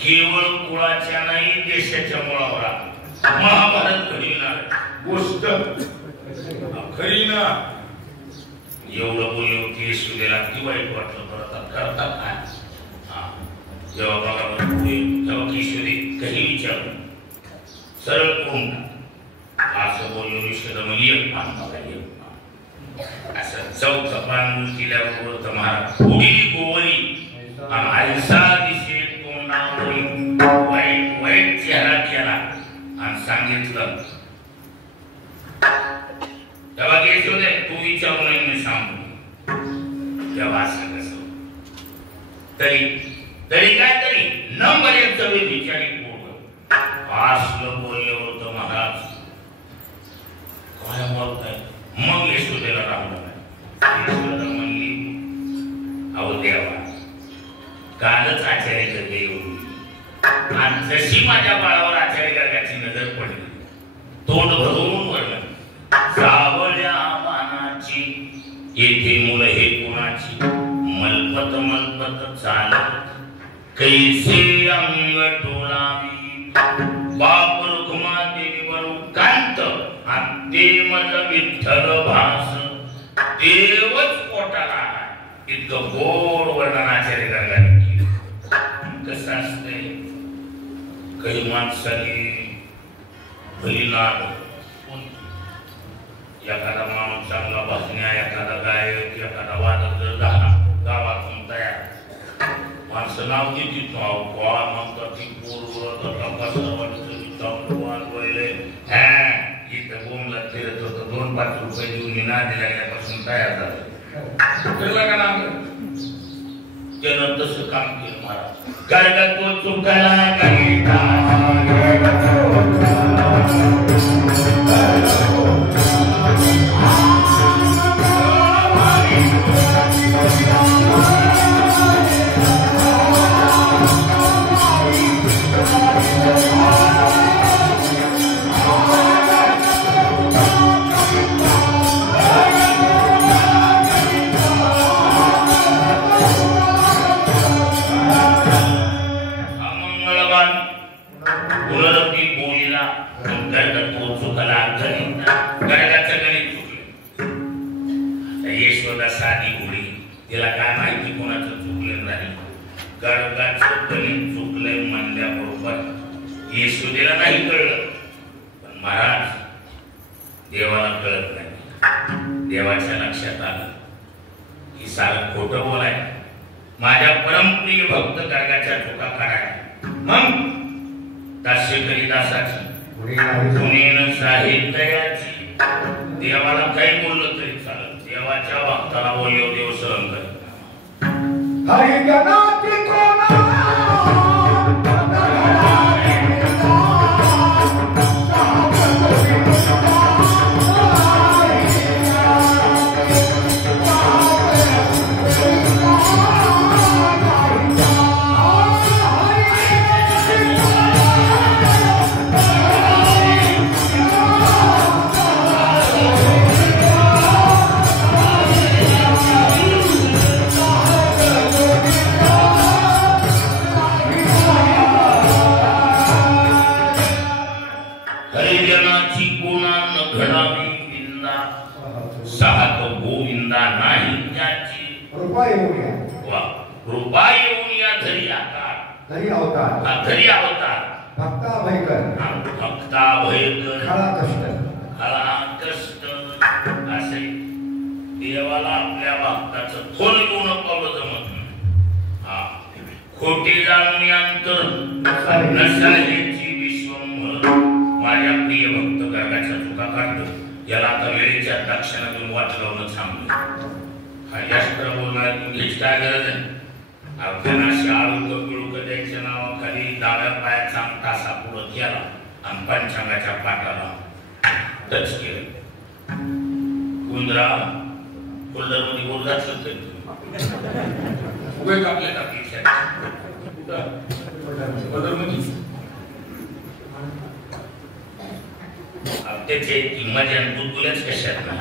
केवळ कुळाच्या नाही देशाच्या मुळावर किती वाईट वाटलं बरं करतात काय जेव्हा बघा पुढे तेव्हा किशोरी काही विचारू सरळ करून असं बोललो विषय मग एक पान बघा एक पान असं चौथं पान केल्याबरोबर तर महाराज पुढी गोवरी आयसा दिसे तोंडावरी वाईट वाईट चेहरा केला आणि सांगितलं तेव्हा यशोदे तू विचारू नये मी सांगू तेव्हा असं कसं तरी तरी काय तरी नंबर एक सगळे विचारी पूर्ण असलं बोलले होतं महाराज काय बोलताय मग यशोदेला राहणार यशोदा म्हणली अहो देवा कालच आचार्य गर्गे येऊन आणि जशी माझ्या बाळावर आचार्य गर्गाची नजर पडली तोंड भरून वर्णन सावळ्या बाणाची येथे मुलं हे कुणाची मलपत मलपत चालत कैसे अंग टोळावी बाप रुक्मा देवी बरू कांत आणि ते मज विठ्ठल भास देवच पोटाला इतकं गोड वर्णन आचार्य गर्गाने केलं कसं असतंय काही माणसाने भलीनाद एखादा माणूस चांगला भाजण्या एखादा गायक एखादा वादक जर झाला गावातून तयार माणसं नाव देतील नाव कोळा म्हणतात ती पूर्व इथं बोमला फिरत होतं 2-5 रुपये देऊन ना दिल्यापासून तयार झालं का नाव त्यानं तसं काम केलं महाराज गर्ग तो चुकला साधी घोडी तिला काय माहिती कोणाचं चुकलं नाही गर्गाचं गणित चुकलंय म्हणल्याबरोबर येशोदेला नाही कळलं पण महाराज देवाला कळत नाही देवाच्या लक्षात आलं की सारं खोटं बोलाय माझ्या परमप्रिय भक्त गर्गाच्या चुका काढाय मग दास्य करी दासाची गुणेन साहित्याची देवाला काही बोललं तरी चालत देवाच्या भक्ताला बोललो देव सहन करेल देवाला आपल्या भक्ताचं खोल गुण पावलं जमत खोटी जाणून अंतर नशाची विश्वंभर माझ्या प्रिय भक्त गर्गाच्या चुका काढतो याला आता वेळेच्या दाक्षिणातून वाट लावणं सांगलं हा जास्त बोलणार इंग्लिश काय गरज आहे अवघ्याना शाळुक पिळुक द्यायच्या नावाखाली डाव्या पायाचा तासा पुढं केला आणि पंचांगाच्या पाटाला टच केलं गुंजरा फोल्डर मध्ये बोललाच होते उभे कापले टाकले फोल्डर मध्ये त्याचे मजा बुलबुल्याच कशात ना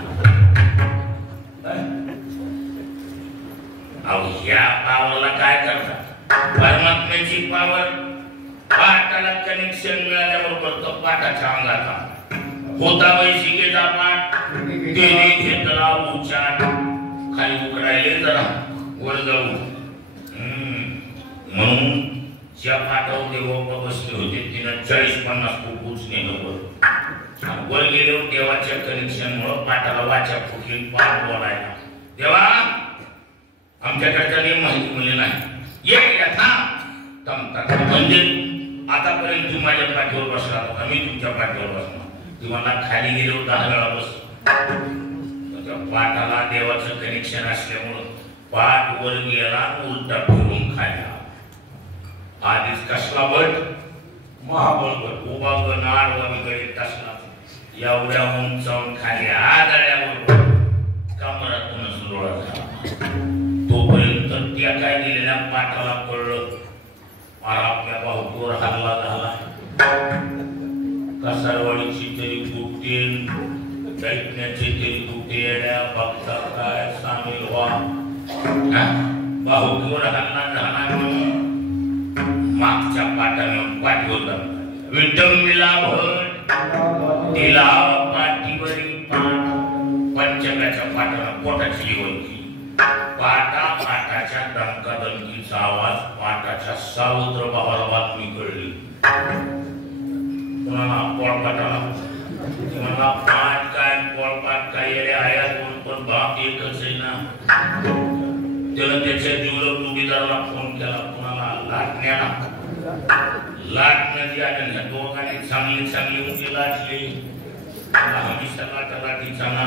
ह्या पावरला काय करतात परमात्म्याची पावर पाटाला कनेक्शन मिळाल्याबरोबर तो पाटाच्या अंगाचा होता वैशिकेचा पाठ तेने घेतला उच्चार खाली उकडायले जरा वर जाऊ. म्हणून ज्या पाटावर देवबाबा बसले होते तिनं 40-50 फूट उंच नेलं वर गेल्यावर देवाच्या कनेक्शनमुळे पाटाला वाचा फुटली पाठ बोलायला. देवा आमच्याकडच्या नियम माहिती मुले नाही ये यथा म्हणजे आतापर्यंत तू माझ्या पाठीवर बसला होता मी तुमच्या पाठीवर बसणार. ती मला खाली गेल्यावर 10 वेळा बस. त्या पाठाला देवाचं कनेक्शन असल्यामुळं पाठ वर गेला उलटा फिरून खायला. आधीच कसला बट महाबळ बट उभा गणाड वगैरे कसला एवढ्या उंचावून खाली आदळ्यावर कमरातूनच लोळा झाला. तोपर्यंत त्या काय दिलेल्या पाठाला कळलं आपल्या बाहुकीवर हल्ला झाला. कसारवाडीची तरी कुठे दैत्याची तरी कुठे येड्या बघता काय सामील व्हा. बाहुकीवर हल्ला झाला म्हणून मागच्या पाठाने पाठीवर विटंबिला भट तिला पाठीवरी पाठ पंचकाच्या पाठानं पोटाची जेवणची पाटाच्या दणकादणकीचा आवाज पाटाच्या सावत्र भावाला बातमी कळली. कुणाला पोळपाटाला तुम्हाला पाठ काय पोळपाट काय येणे आया पण बाप एकच आहे ना. त्यानं त्याच्या जीवलग जोडीदाराला फोन केला. कुणाला लाटण्याला लाटणं जी आलं ह्या दोघांनी चांगली चांगली मुली लाटली. हमेशा लाटालाटीचा ना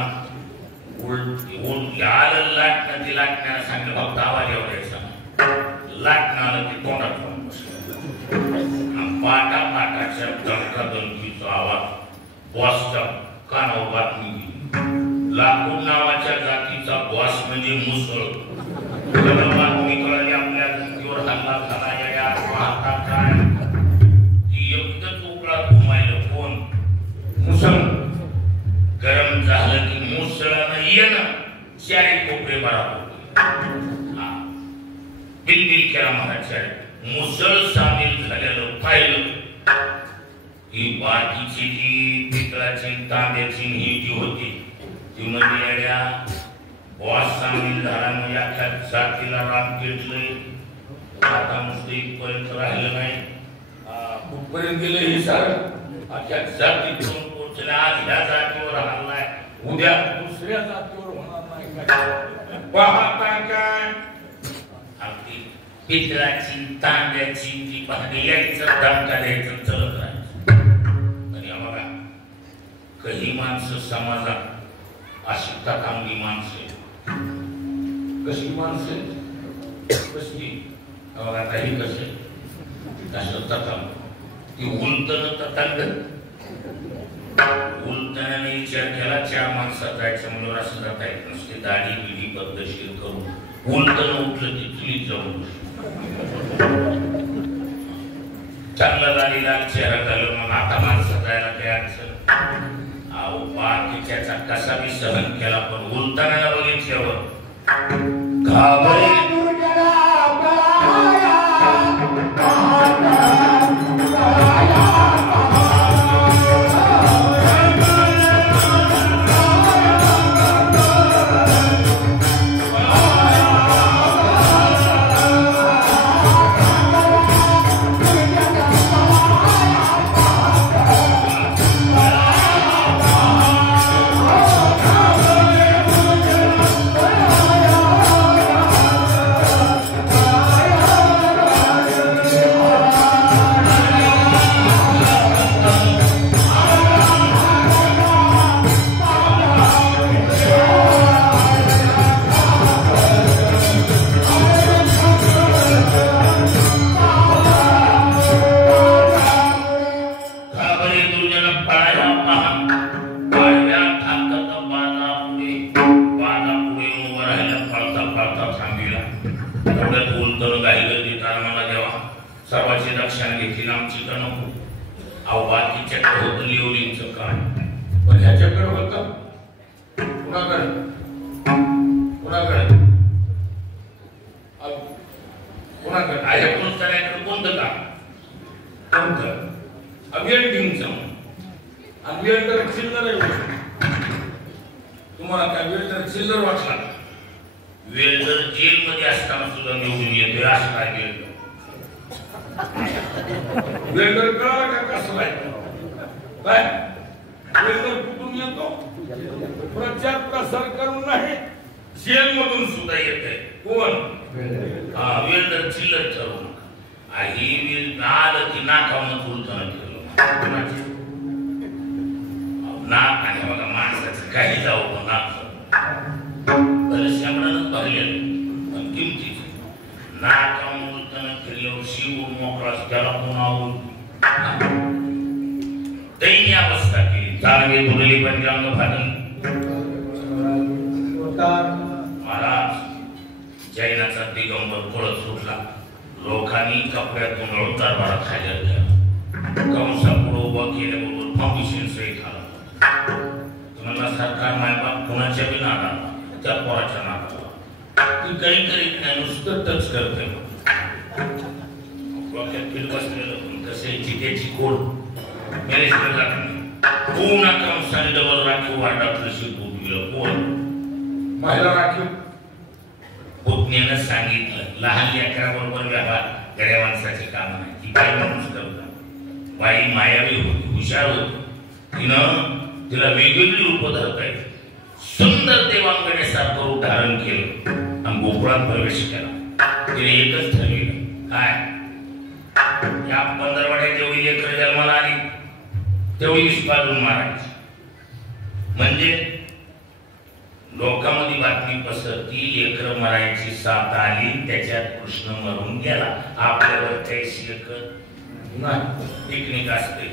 लाटणं ती लाटण्याला सांगितलं फक्त आवाज एवढायचा लाटणं आलं ते तोंडात पडून बसलं. पाटाच्या दणकादणकीचा आवाज बॉसच्या कानावर बातमी गेली. लाकूड नावाच्या जातीचा बॉस म्हणजे मुसळ. बातमी कळली आपल्या धरतीवर हल्ला झाला. या पाहता काय एकच उकळा घुमायला कोण मुसळ गरम झालं की मुसळानं येणं चारी कोपरे बराबर बिलबिल केला महाराज. मुसळ सामील झालेलं पाहिलं ही बाकीची जी पितळाची तांब्याची ही जी होती ती म्हणजे बॉस सामील झाला म्हणजे अख्या जातीला राम पेटलंय. आता नुसतं इथपर्यंत राहिलं नाही कुठपर्यंत गेलं हे सारं अख्या जातीतून पोचल्या. आज ह्या जातीवर हल्लाय उद्या दुसऱ्या जातीवर होणार नाही. पाहता काय अगदी पितळाची तांब्याची जी भांडी यायचं दमका द्यायचं चलत राहायचं. आणि बघा काही माणसं समाजात अशी तकांगी माणसं कशी माणसं कशी बघा काही कसे कसं तकांग ती उलटन ततांग उलटण्याने विचार केला 4 माणसात जायचं म्हणून असं जाता येत नसते. दाढी बिडी पद्धतशीर करून उलटन उठलं ती चुलीत जाऊन चांगला दाढीला चेहरा झालं मग आता माणसात जायला काय अडचण. अहो बाकीच्याचा कसा मी सहन केला पण उलटण्याला बघितल्यावर घाबरले. सर्वांची रक्षण घेतली आमची तर नको. अहो बाकीच्या होतं लिओलिंगचं काय पण ह्याच्याकडे होतं कुणाकडे कुणाकडे कुणाकडे ह्याकडून सगळ्याकडे कोणतं का कोणतं अभियंटिंगचं आणि वेळ तर चिल्लर आहे. तुम्हाला काय वेळ तर चिल्लर वाटला वेल्डर जेलमध्ये असताना सुद्धा निवडून येतोय असं काय केलं वेल्डर कळाला का कसं आहे काय वेल्डर कुठून येतो प्रचार प्रसार करून नाही जेल मधून सुद्धा येते कोण वेल्डर चिल्लर ठरवून ही आलं की नाकावून उलटणं केलं नाक आणि बघा माणसाचं काही जाऊ नाक श्यामळानंच भरलेलं पण किमतीचं नाकावून उलटणं केल्यावर शिवून मोकळा त्याला पुन्हा दैनी अवस्था केली चांगली धुरली पंचांग फाटली महाराज जैनाचा दिगंबर पळत सुटला लोकांनी कपड्यातून अळून दरबारात हजर केला कंसापुढं उभं केल्याबरोबर फाउंडेशन सहित आला तुम्हाला सरकार मायबाप कोणाच्या बी नादाला त्या पोराच्या नादाला ती काही करीत नाही नुसतं टच करते डोक्यात फिर बसलेलं कसे चितेची कोड मॅनेज करत नाही पूर्ण कंसाने डबल राखीव वाटातलं शिकवून दिलं कोण महिला राखीव पुतण्यानं सांगितलं लहान लेकराबरोबर व्यवहार गड्या माणसाची काम नाही ती काय माणूस करता बाई मायावी होती हुशार होती तिनं तिला वेगवेगळी रूप धरता येईल सुंदर देवांगण्यासारखं रूप धारण केलं आणि गोकुळात प्रवेश केला तिने एकच ठरविलं काय या 15 जेवढी लेकरं जन्माला आली तेवढी विस्पादून मारायची म्हणजे लोकांमध्ये बातमी पसरती लेकर मरायची साथ आली त्याच्यात कृष्ण मरून गेला आपल्यावर काही शिकत नाही पिकनिक असते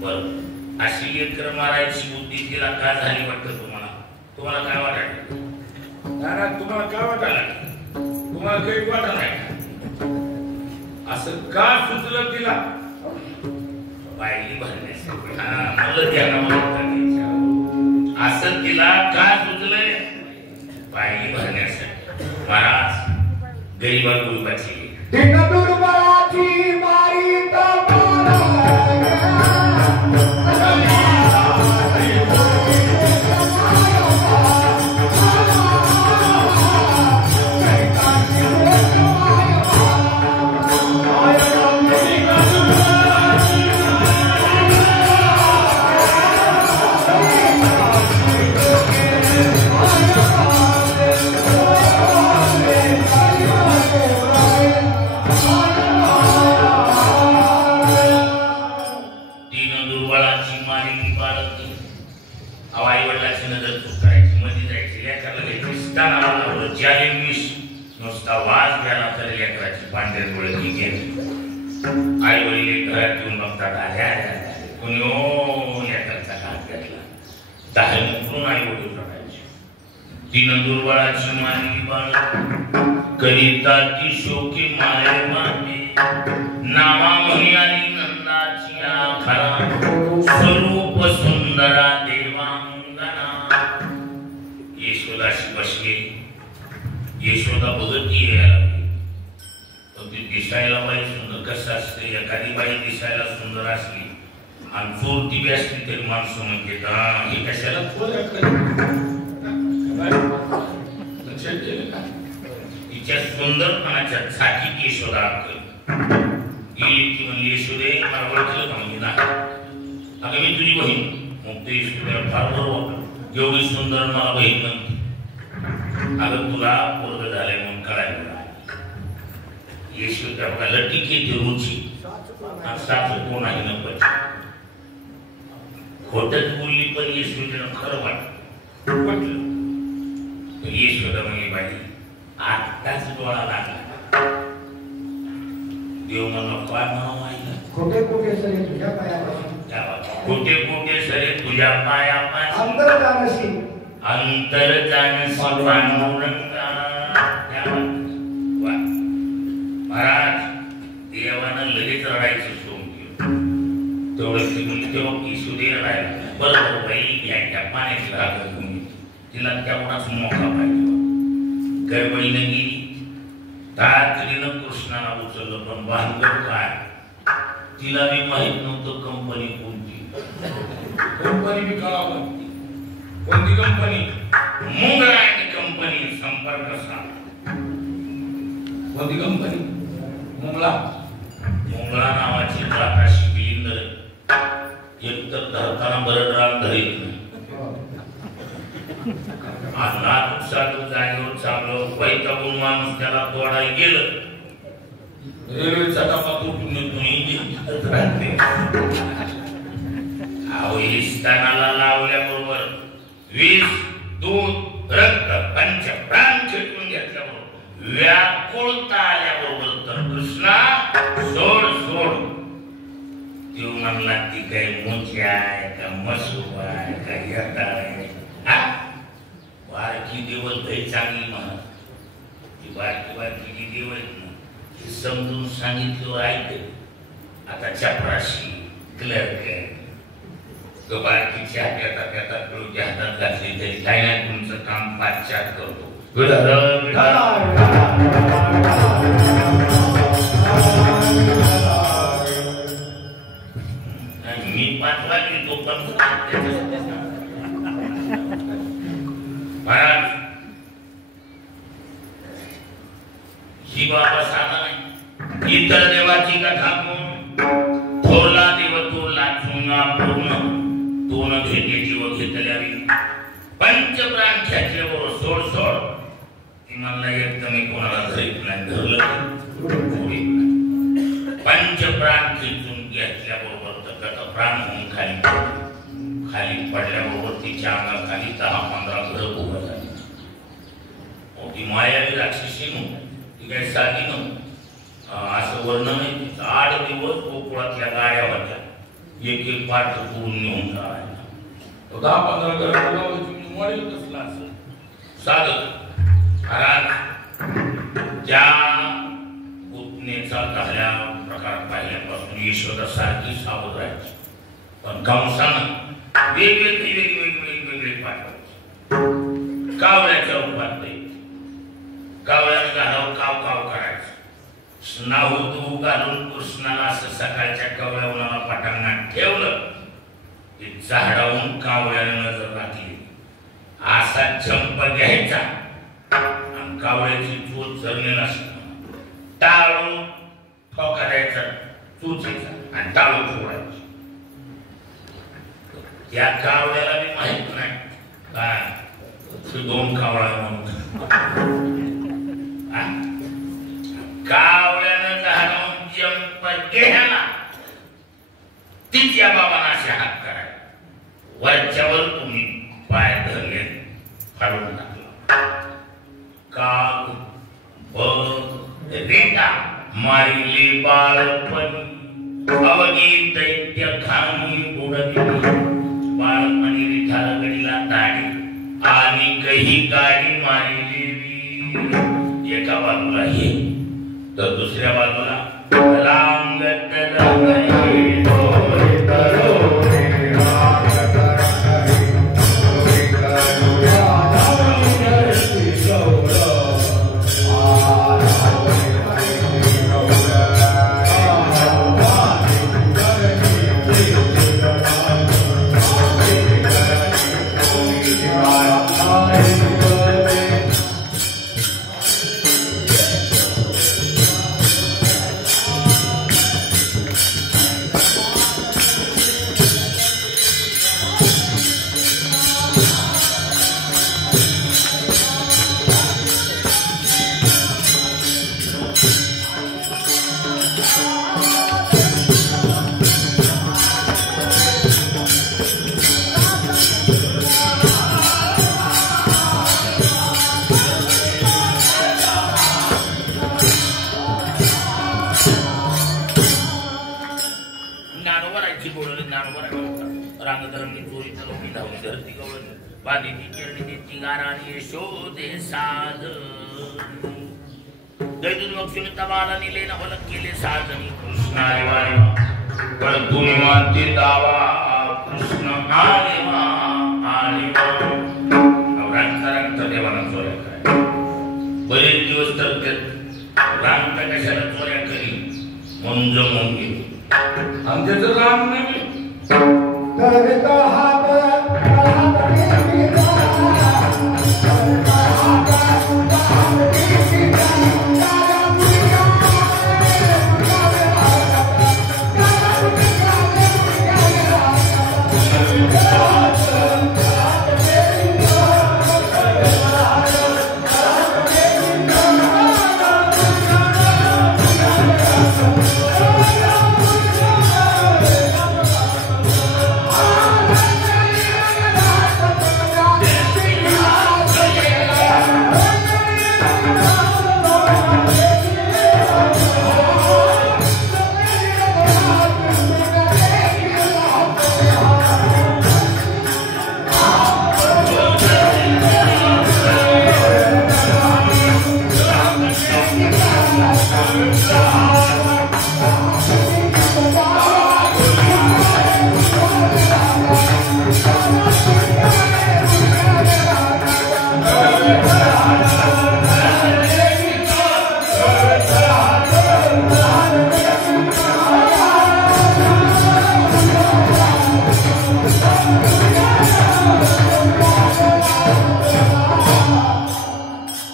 बर अशी लेकर मारायची बुद्धी तिला का झाली वाटतं तुम्हाला काय वाटायला नाराज तुम्हाला काय वाटायला तुम्हाला काही वाटत नाही असं का सुचलं तिला पाहिली भरण्यासाठी मला ध्यानावर असं तिला काय सुचलंय पायली भरण्यासाठी महाराज गरीबा गुरुबाची नुसता वास घ्यायला तर लेकराची पांढरे डोळे गेले आई वडील घरात येऊन बघतात कोणी ओ लेकराचा हात घेतला दाहे मुकरून आई वडील रडायचे तीन दुर्बळाची मानवी बाळ करिता ती शोकी माये माते नामा म्हणी आणि नंदाची आखरा स्वरूप सुंदरा देवांगना यशोदाशी बसली यशोदा बघती पण ती दिसायला बाई सुंदर कसं असते एखादी बाई दिसायला सुंदर असली आणि चोरटी बी असली तरी माणसं म्हणते हे कशाला तिच्या सुंदरपणाच्या छातीत यशोदा म्हणली यशोदे मला ओळखलं का म्हणजे नाही अगं मी तुझी बहीण मग ते यशोदा फार बरोबर एवढी सुंदर मला बहीण म्हणते अगं तुला पोरग झालंय म्हणून कळायला यशोदा बघा लटीक येते रुची आणि सासू कोण आहे न पाहिजे खोटच बोलली पण यशोदेनं खरं वाटलं यशोदा म्हणजे बाई आत्ताच डोळा लागला देव म्हणा काय म्हणावं आईला खोटे खोटे सरे तुझ्या पायापासून खोटे खोटे सरे तुझ्या पायापासून अंतर जानसी पांडुरंगा महाराज देवानं लगेच रडायचं सोडून केलं तेवढं तेव्हा यशोदे रडायला बरोबर बाई घ्यायच्या पाण्याची राहत तुम्ही तिला तेवढाच मोका पाहिजे गडबडीनं गेली तातडीनं कृष्णाला उचललं पण भानगड काय तिला बी माहित नव्हतं कंपनी कोणती कंपनी बी कळावं कोणती कंपनी मुंगळा कंपनी कंपनी संपर्क साधला. कोणती कंपनी? मुंगळा नावाची जाता शिकली तर एकतर धरताना बरं रान धरीत नाही. नाक उपसागर जागेवर चाललं वैतागून माणूस त्याला तोडायला गेलं. रेल्वेचा डबा तुटून येतो राहते. स्थानाला लावल्याबरोबर 20 दूध रक्त पंच प्राण खेटून घेतल्याबरोबर व्याकुळता आल्याबरोबर तर कृष्णा सोड सोड. देव म्हणला ती काही मोची आहे का मसूब आहे का येता आहे. बारकी देवल काही चांगली म्हणत. ती बारकी बारकी जी देव आहेत ना ती समजून सांगितलं ऐकते. आता चपराशी क्लर्क आहे बारकीच्या पेता पिळूच्या हातात घातली तरी काही नाही तुमचं काम पाश्चात करतो. मी 5 वाजली तो पण महाराज ही बाबा साधा नाही. इतर देवाची कथा कोण थोरला देव तो लाचुंगा पूर्ण दोन घेते जीव घेतल्यावी पंचप्राण खेचल्यावर सोड सोड. ती म्हणला एक तर मी कोणाला धरीत नाही धरलं. पंचप्राण खेचून घेतल्याबरोबर तर प्राण होऊन खाली पडल्याबरोबर तिच्या अंगाखाली 10-15 घरं उभं झाली. ती मायावी राक्षसी नव्हती. ती काही साधी नव्हती. असं वर्णन आहे तिचं. 8 दिवस गोकुळातल्या गाड्या होत्या. एक पाठ करून नेऊन जायला. 10-15 घर मॉडेल कसला असं साधक महाराज त्या पुतणेचा झाल्या प्रकार पाहिल्यापासून यशोदा सारखी सावध राहायची. पण कंसानं वेगवेगळे पाठवायचे. कावळ्याच्या रूपात कावळ्यानं घालावं काव काव करायचं. नाहू घालून कृष्णाला असं सकाळच्या कावळ्या उन्हाला पटांगणात ठेवलं की झाडावून कावळ्यानं नजर राखली. असा चंप घ्यायचा आणि कावळ्याची चूच झरणे नसणं टाळून ठोका द्यायचा चुचीचा आणि टाळून फोडायची. त्या कावळ्याला बी माहित नाही काय 2 कावळा म्हणून. कावळ्यानं घालून चंप घ्यायला तिच्या बाबांना असे हात कराय. वरच्यावर तुम्ही पाय धरले फाडून टाकला. काग रेटा मारिले बाळपणी अवधी दैत्य खाणी बुडली. बाळपणी रिठाला गडीला दाढी आणि काही गाडी मारिली. एका बाजूला हे तर दुसऱ्या बाजूला रांगत हा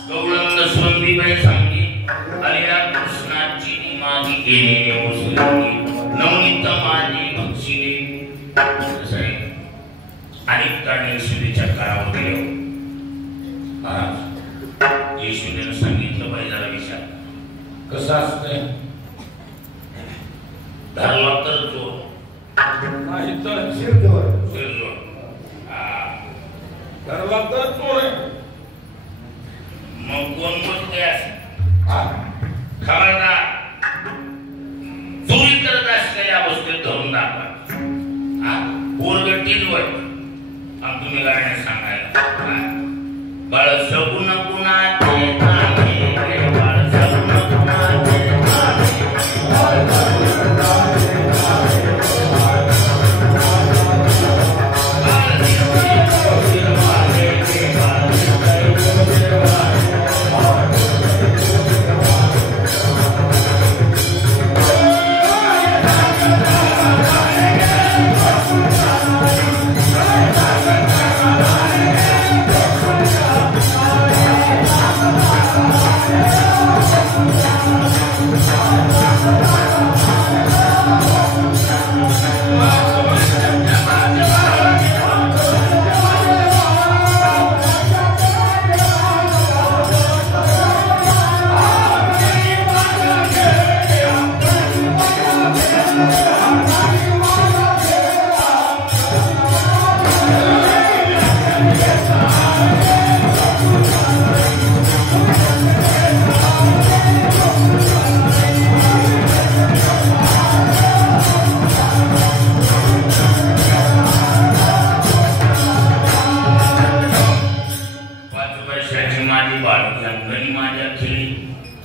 गवळंग सोंदीबाई सांगी आल्या कृष्णाची मागी गेले मुसलिमी नवनीत माझी भक्षिले अनेक कारणे येशूच्या काळावर गेले. महाराज येशूने सांगितलं पाहिजे जरा विचार कसं असतंय धरला तर चोर नाही तर शिरजोर. शिरजोर. धरला तर चोर आहे. मग कोण बोलते असं हा. खबरदार चोरी करत असलेल्या अवस्थेत धरून दाखवा. पोरगटीच वर आणि तुम्ही गाण्यात सांगायला बाळ सगुण गुणाचे नामे बाळ सगुण गुणाचे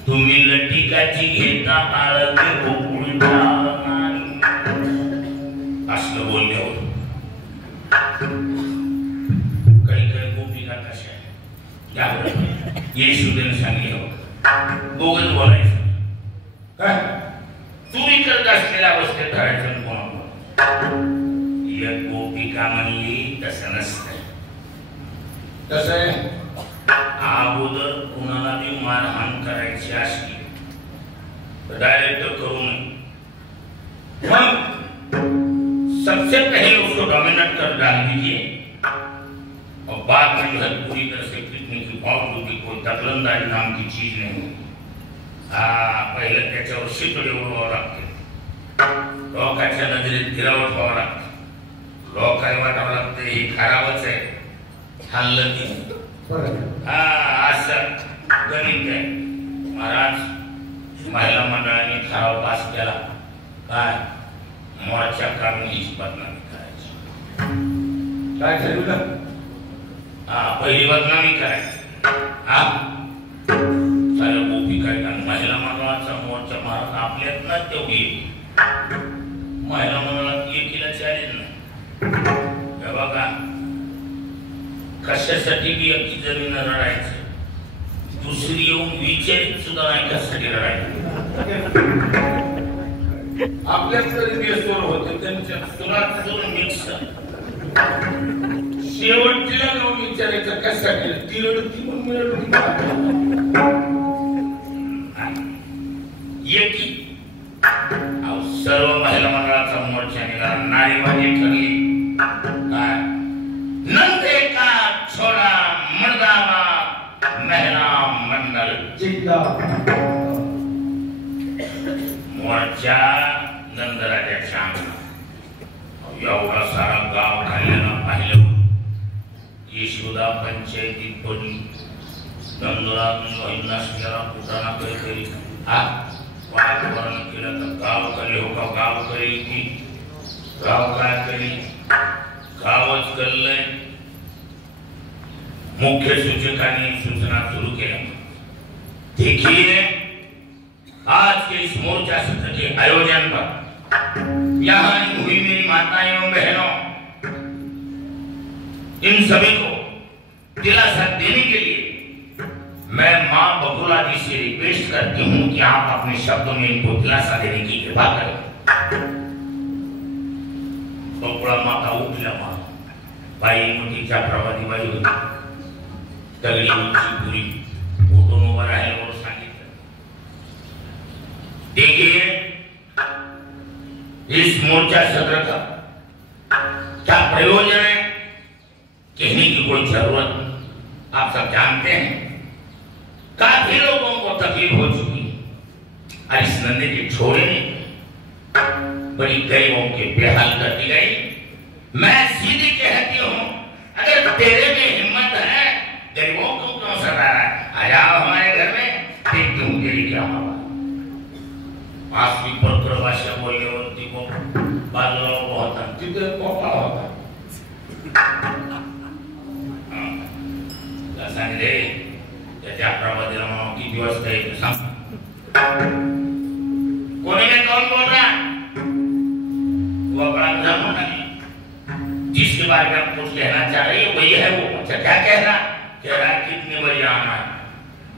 तुम्ही लटिकाची घेता आळते गोकुळता असलं बोलल्यावर काही काही गोपिका कशा येशूने सांगितलं दोघच बोलायचं काय चोरी करत असलेल्या अवस्थेत धरायचं कोणाला एक गोपिका म्हणली तसं नसतं कसं आहे अगोदर कुणाला बी मारहाण करायची असली तर डायरेक्ट करू नये. मग सबसे पहले उसको डोमिनेट कर डाल दीजिए और बाद में जो है पूरी तरह से पीटने की बावजूद कोई दखलंदाजी नाम की चीज नहीं होती. पहिले त्याच्यावर शितोडे उडवावं लागते, लोकांच्या नजरेत गिरावट व्हावं लागते, लोकांना वाटावं लागतं हे खराबच आहे हल्लं ती असं गणित आहे. महाराज महिला मंडळाने ठराव पास केला काय मोर्चा काढून हीच बदनामी करायची. काय ठरवलं पहिली बदनामी करायची. साऱ्या गोपी काय का महिला मंडळाचा मोर्चा महाराज आपल्यात ना तेवढी महिला मंडळात एकीला चालेल ना. हे बघा कशासाठी बी एकी जमीन रडायचं, दुसरी येऊन विचारित सुद्धा नाही कशासाठी रडायचं. आपल्याच तरी बेसवर होते त्यांच्या सुरात सुर मिक्स शेवटच्या जाऊन विचारायचं कशासाठी ती रडती म्हणून मिळत एकी सर्व महिला मंडळाचा मोर्चा निघाला. नारीबाजी ठरली काय नंदे का छोड़ा मर्दावा महिला मंडल मोर्चा नंदराजाच्या एवढा सारा गाव खाल्ल्यानं पाहिलं. यशोदा पंचायतीत पडली. नंदराज नसलेला कुटाणा करी वातावरण केलं तर गाव करे हो का गाव करेल की गाव काय करी गावच करलंय. मुख्य सूचकांनी सूचना सुरू केल्या. देखिए आज के इस मोर्चा सत्र के आयोजन पर यहाँ हुई मेरी माताएं एवं बहनों इन सभी को दिलासा देने के लिए मैं मां बकुला जी से रिक्वेस्ट करती हूं कि आप अपने शब्दों में इनको दिलासा देने की कृपा करें. बकुला माता उठल्या मां बाई मोठी जाफराबादी बाई होती. तगडी उंची पुरी उठून उभं राहिल्यावर सांगितलं, देखिए इस मोर्चा सत्र का क्या प्रयोजन है कहने की कोई जरूरत नहीं. आप सब जानते हैं काफी लोगों को तकलीफ हो चुकी है और इस नंदे के छोड़े बड़ी गरीबों के बेहाल कर दी गई. मैं सीधी कहती हूँ, अगर तेरे में हिम्मत है गरीबों को क्यों सता रहा है, आ जाओ हमारे घर में, देखती हूँ तेरी क्या हवा. आसवी पर भाषा बोलल्यावरती बाजूला होता तिथे पोपा होता. सांगितले त्याच्या प्रवादीला म्हणून किती वाजता येते सांग. कोने में कौन बोल रहा? वो बड़ा ब्राह्मण है जिसके बारे में आप कुछ कहना चाह रही है वही है वो. अच्छा क्या कह रहा? कह रहा कितने बजे आना है.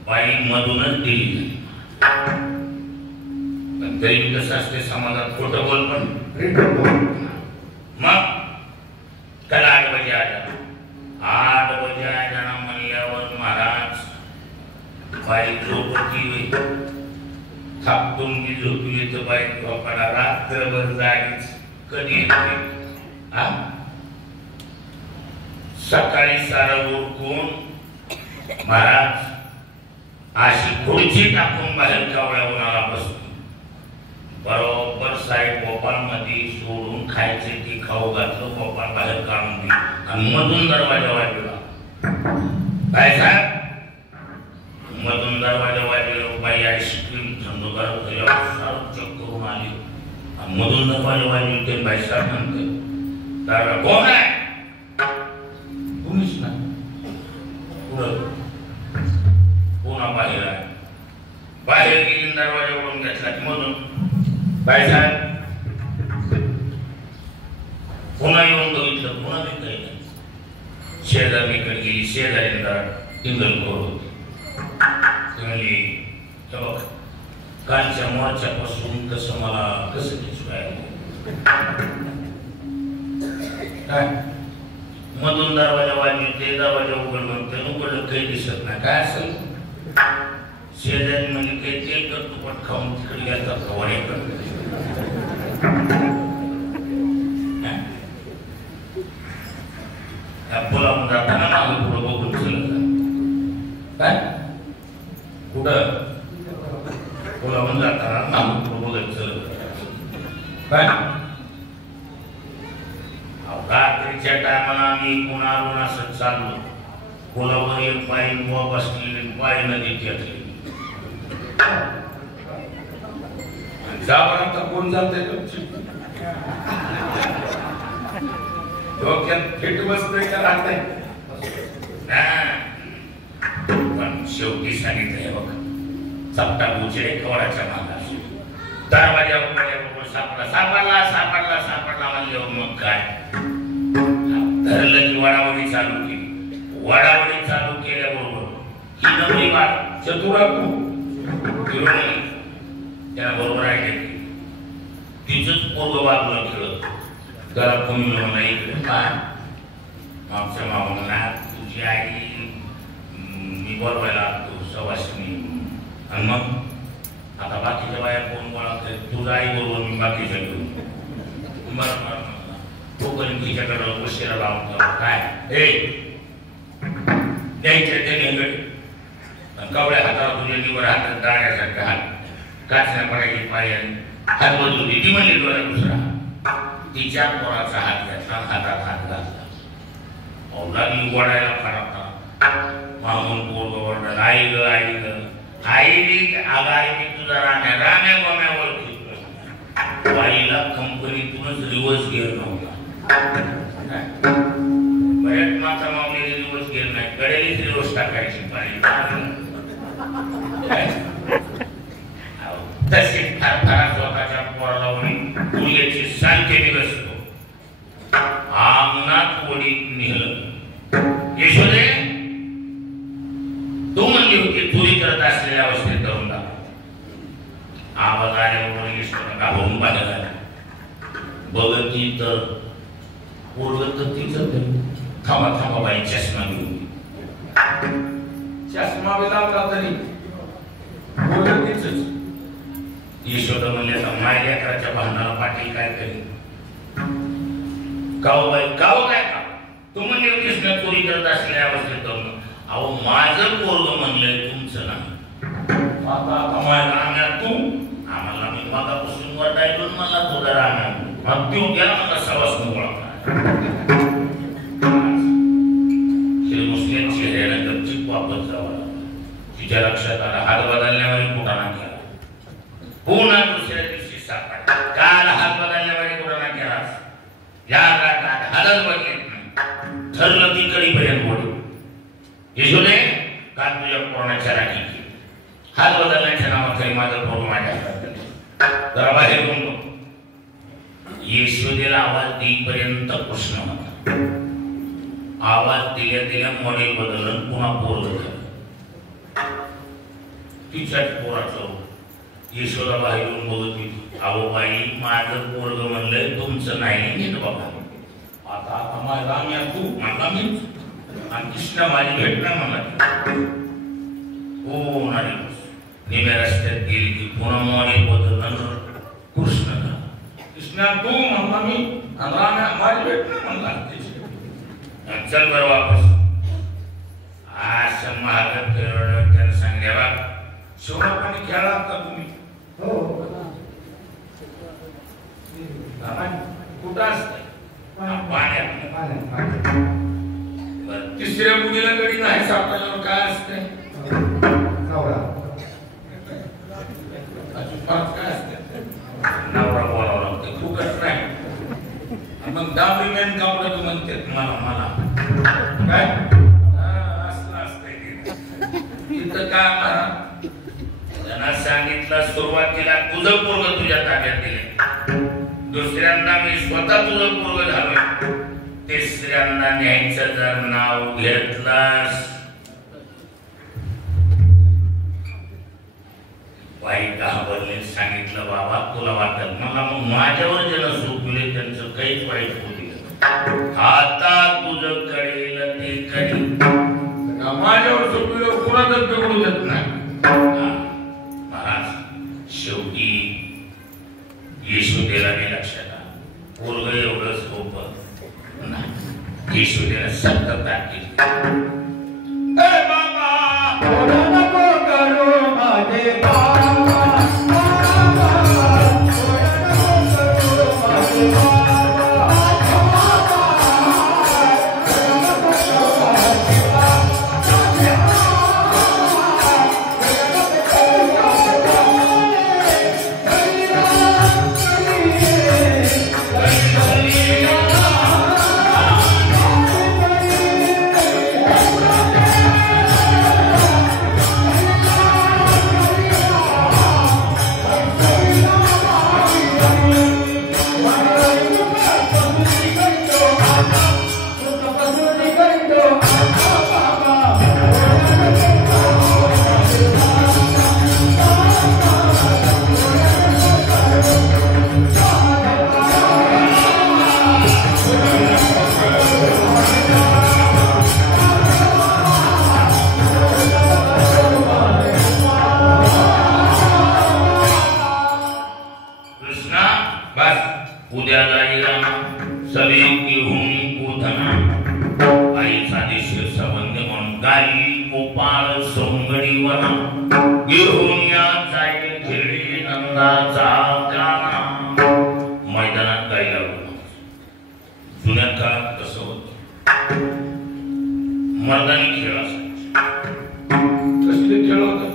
बाई मधूनच दिली. तरी कसं असते समाजात खोटं बोल पण मग कल 8 बजे आ जाना. 8 बजे आ जाना म्हणल्यावर महाराज बाई झोपती होई. थापटून मी झोपली येतं बाई झोपाला रात्रभर जागीच. कधी येते हा सकाळी सारं उरकून महाराज अशी खुर्ची टाकून बाहेर कावळ्या उन्हाला बसतो. बरोबर साहेब गोपाळमध्ये सोडून खायचे ती खाऊ घातलं. गोपाळ बाहेर काढून दिली आणि मधून दरवाजा वाजला. काय साहेब मधून दरवाजा वाजला. बाई आईस्क्रीम थंडगार झाल्यावर सारं चेक करून आली आणि मधून दरवाजा वाजली. ते बाई साहेब म्हणते तर कोण आहे? तुम्हीच ना. पुढं पुन्हा बाहेर आहे. बाहेर गेली दरवाजा उडून घेतला की मधून बाई साहेब पुन्हा येऊन बघितलं. पुन्हा मी काही नाही. शेजारीकडे गेली. शेजारीला इंगलखोर होती. ती म्हणली हे बघ कालच्या मोर्चापासून कसं मला कसं दिसवायला काय मधून दरवाजा वाजली. ते दरवाजा उघडलं. ते उघडलं काही दिसत नाही. काय असेल शेजारी म्हणजे काही ते करतो पण खाऊन तिकडे गेला खवडे करतो. पुलावून जाताना मागे पुढं बघून चलत काय कुठं पुलावून जाताना मागे पुढं बघत चलत काय. रात्रीच्या टायमाला आम्ही कोणावरून असं चाललो. पुलावर एक बाई बसलेली बाई नदीत घेतली. जावर आता कोण जाते डोक्यात फिट बसतोय का राहते. पण शेवटी सांगितलंय बघ चपटा बुचडे कवडाच्या मागास दरवाजा सापडला सापडला सापडला सापडला म्हणल्यावर मग काय धरलं की वडावडी चालू केली. वडावडी चालू केल्याबरोबर ही नवरी बाळ चतुराकू त्याला बरोबर आहे तिचंच पूर्व बाजूला खेळत जरा कमी म्हणा इकडे काय मागच्या मागून तुझी आई मी बोलवायला तू सवासनी आणि मग आता बाकीच्या बाया कोण गोळा तुझा आई बरोबर मी बाकीच्या घेऊन बरोबर तोपर्यंत तिच्याकडे उशिरा लावून काय द्यायचे ते कवड्या हातावर तुझ्या निवर हातात दाण्यासारखं हात काचण्या पडायची पाय हात बदलून ती म्हणली डोळ्या दुसरा तिच्या पोराचा हात घेतला हातात हात घातला. औलादी वडायला फरकता मागून पोरग वरडायला आई ग आई ग आई आगा आई तुझा राण्या राण्या गोम्या ओळखी. बाईला कंपनीतूनच रिवर्स गिअर नव्हता. बऱ्याच माता मावलेली रिवर्स गिअर नाही कडेलीच रिवर्स टाकायची बाई तशी थरथरा स्वतःच्या पोराला वडी गुडघ्याची सांख्य निघसतो. अंगणात वडी निघलं. यशोदे तू म्हणली होती चोरी करत असलेल्या अवस्थेत धरून आवाज आल्याबरोबर यशोदा घाबरून बाहेर आला. बघती तर पोरग तर तिचं थांबा थांबा बाई चष्मा घेऊन चष्मा बी लावला तरी बोलत तीच यशोदा म्हणले तर माय लेकराच्या भांडणाला पाटील काय करेल गाव बाई गाव काय का तू म्हणजे कृष्ण चोरी करत असलेल्या अवस्थेत अहो माझं पोरग म्हणलंय तुमचं नाही आता मायला आम्या तू आम्हाला मी मागापासून वरडायलो मला तुझा राहण्या मग तू गेला मला सवास मोळा मुस्लिम चेहऱ्यानं गपचिप वापस जावं तिच्या लक्षात आला हात बदलण्यावर कुठाना केला पुन्हा दुसऱ्या दिवशी सापडला काल हात बदलण्यावर कुठाना केला या रागात हालत बघित नाही ठरलं ती कडीपर्यंत बोलू यशोदे काल तुझ्या कोरोनाच्या राखी हात बदलण्याच्या नावाखाली माझं फोन माझ्या हातात जरा बाहेर बोलतो यशोदेला आवाज देईपर्यंत प्रश्न होता आवाज दिल्या दिल्या मॉडेल बदलून पुन्हा पोर झालं तिच्याच पोराचं यशोदा बाहेरून बोलत होती अहो बाई माझं पोरग म्हणलंय तुमचं नाही नीट बाबा आता आता माझा आम्ही तू मला मी आणि कृष्णा माझी भेट नाही मला हो नाही नेम्या रस्त्यात गेली की पुन्हा मॉडेल बदललं कृष्णा तू म्हणला मी आणि राम्या माझी भेट नाही म्हणला चल बरं वापस असं महागत फिरवलं त्यानं सांगले बा शिवरापाने खेळा आता तुम्ही हो कुठं असते पाण्यात तिसऱ्या मुलीला कधी नाही सापडल्यावर काय असते काय असते नवरा बोलावं लागते फुकट नाही मग दाबी मेन कापड म्हणते मला मला काय असलं असतंय तिथं काय म्हणा त्यांना सांगितलं सुरुवातीला तुझं पोरग तुझ्या ताब्यात दिले दुसऱ्यांदा मी स्वतः तुझं पोरग झालोय तिसऱ्यांदा न्यायचं जर नाव घेतलास बाई घाबरले सांगितलं बाबा तुला वाटत मला मग माझ्यावर ज्यांना झोपले त्यांचं काहीच वाईट होईल आता तुझं कळेल ते कळेल माझ्यावर झोपलेलं कुणाच बिघडू देत नाही महाराज शेवटी यशोदेला मी लक्षात आलं पोरग एवढं सोपं नाही यशोदेला सक्त ताकीद मैदानात गाई लावलं जुन्या काळात कसं होत मर्दानी खेळ असायचे कसले खेळ होत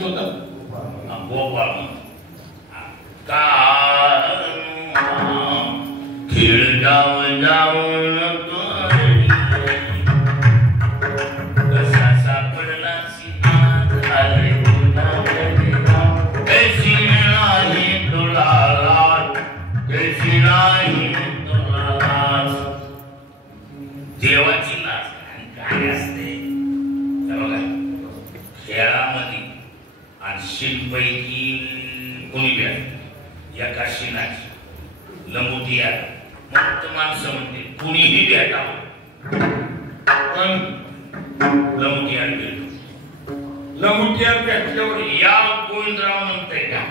येत होतं गोपाळ खेळ जाऊन जाऊन कसा सापडला देवाची लाच काय असते बघा खेळामध्ये 80 पैकी कोणी भेट एका शिनाची लंगोटिया मग माणसं म्हणते कुणीही भेटावं पण लंगोटिया भेटतो लंगोटिया भेटल्यावर या गोविंदराव म्हणते का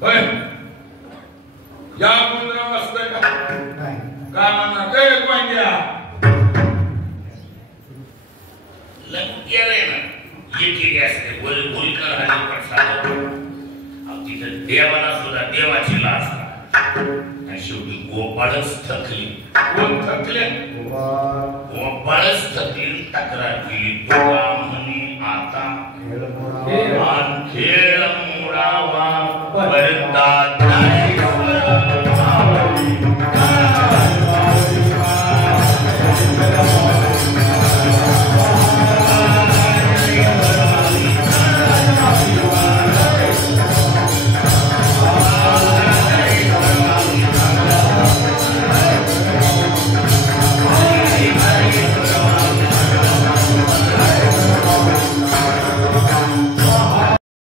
होय या गोविंदराव असतंय का का म्हणणार ते गोविंद्या लंगोटिया रे ना एक असते बोली कर हाली पडसा तिथं देवाला सुद्धा देवाची लाच आणि शेवटी गोपाळच थकली कोण थकले गोपाळच थकली तक्रार केली तुला म्हणे आता खेळ मोडावा परता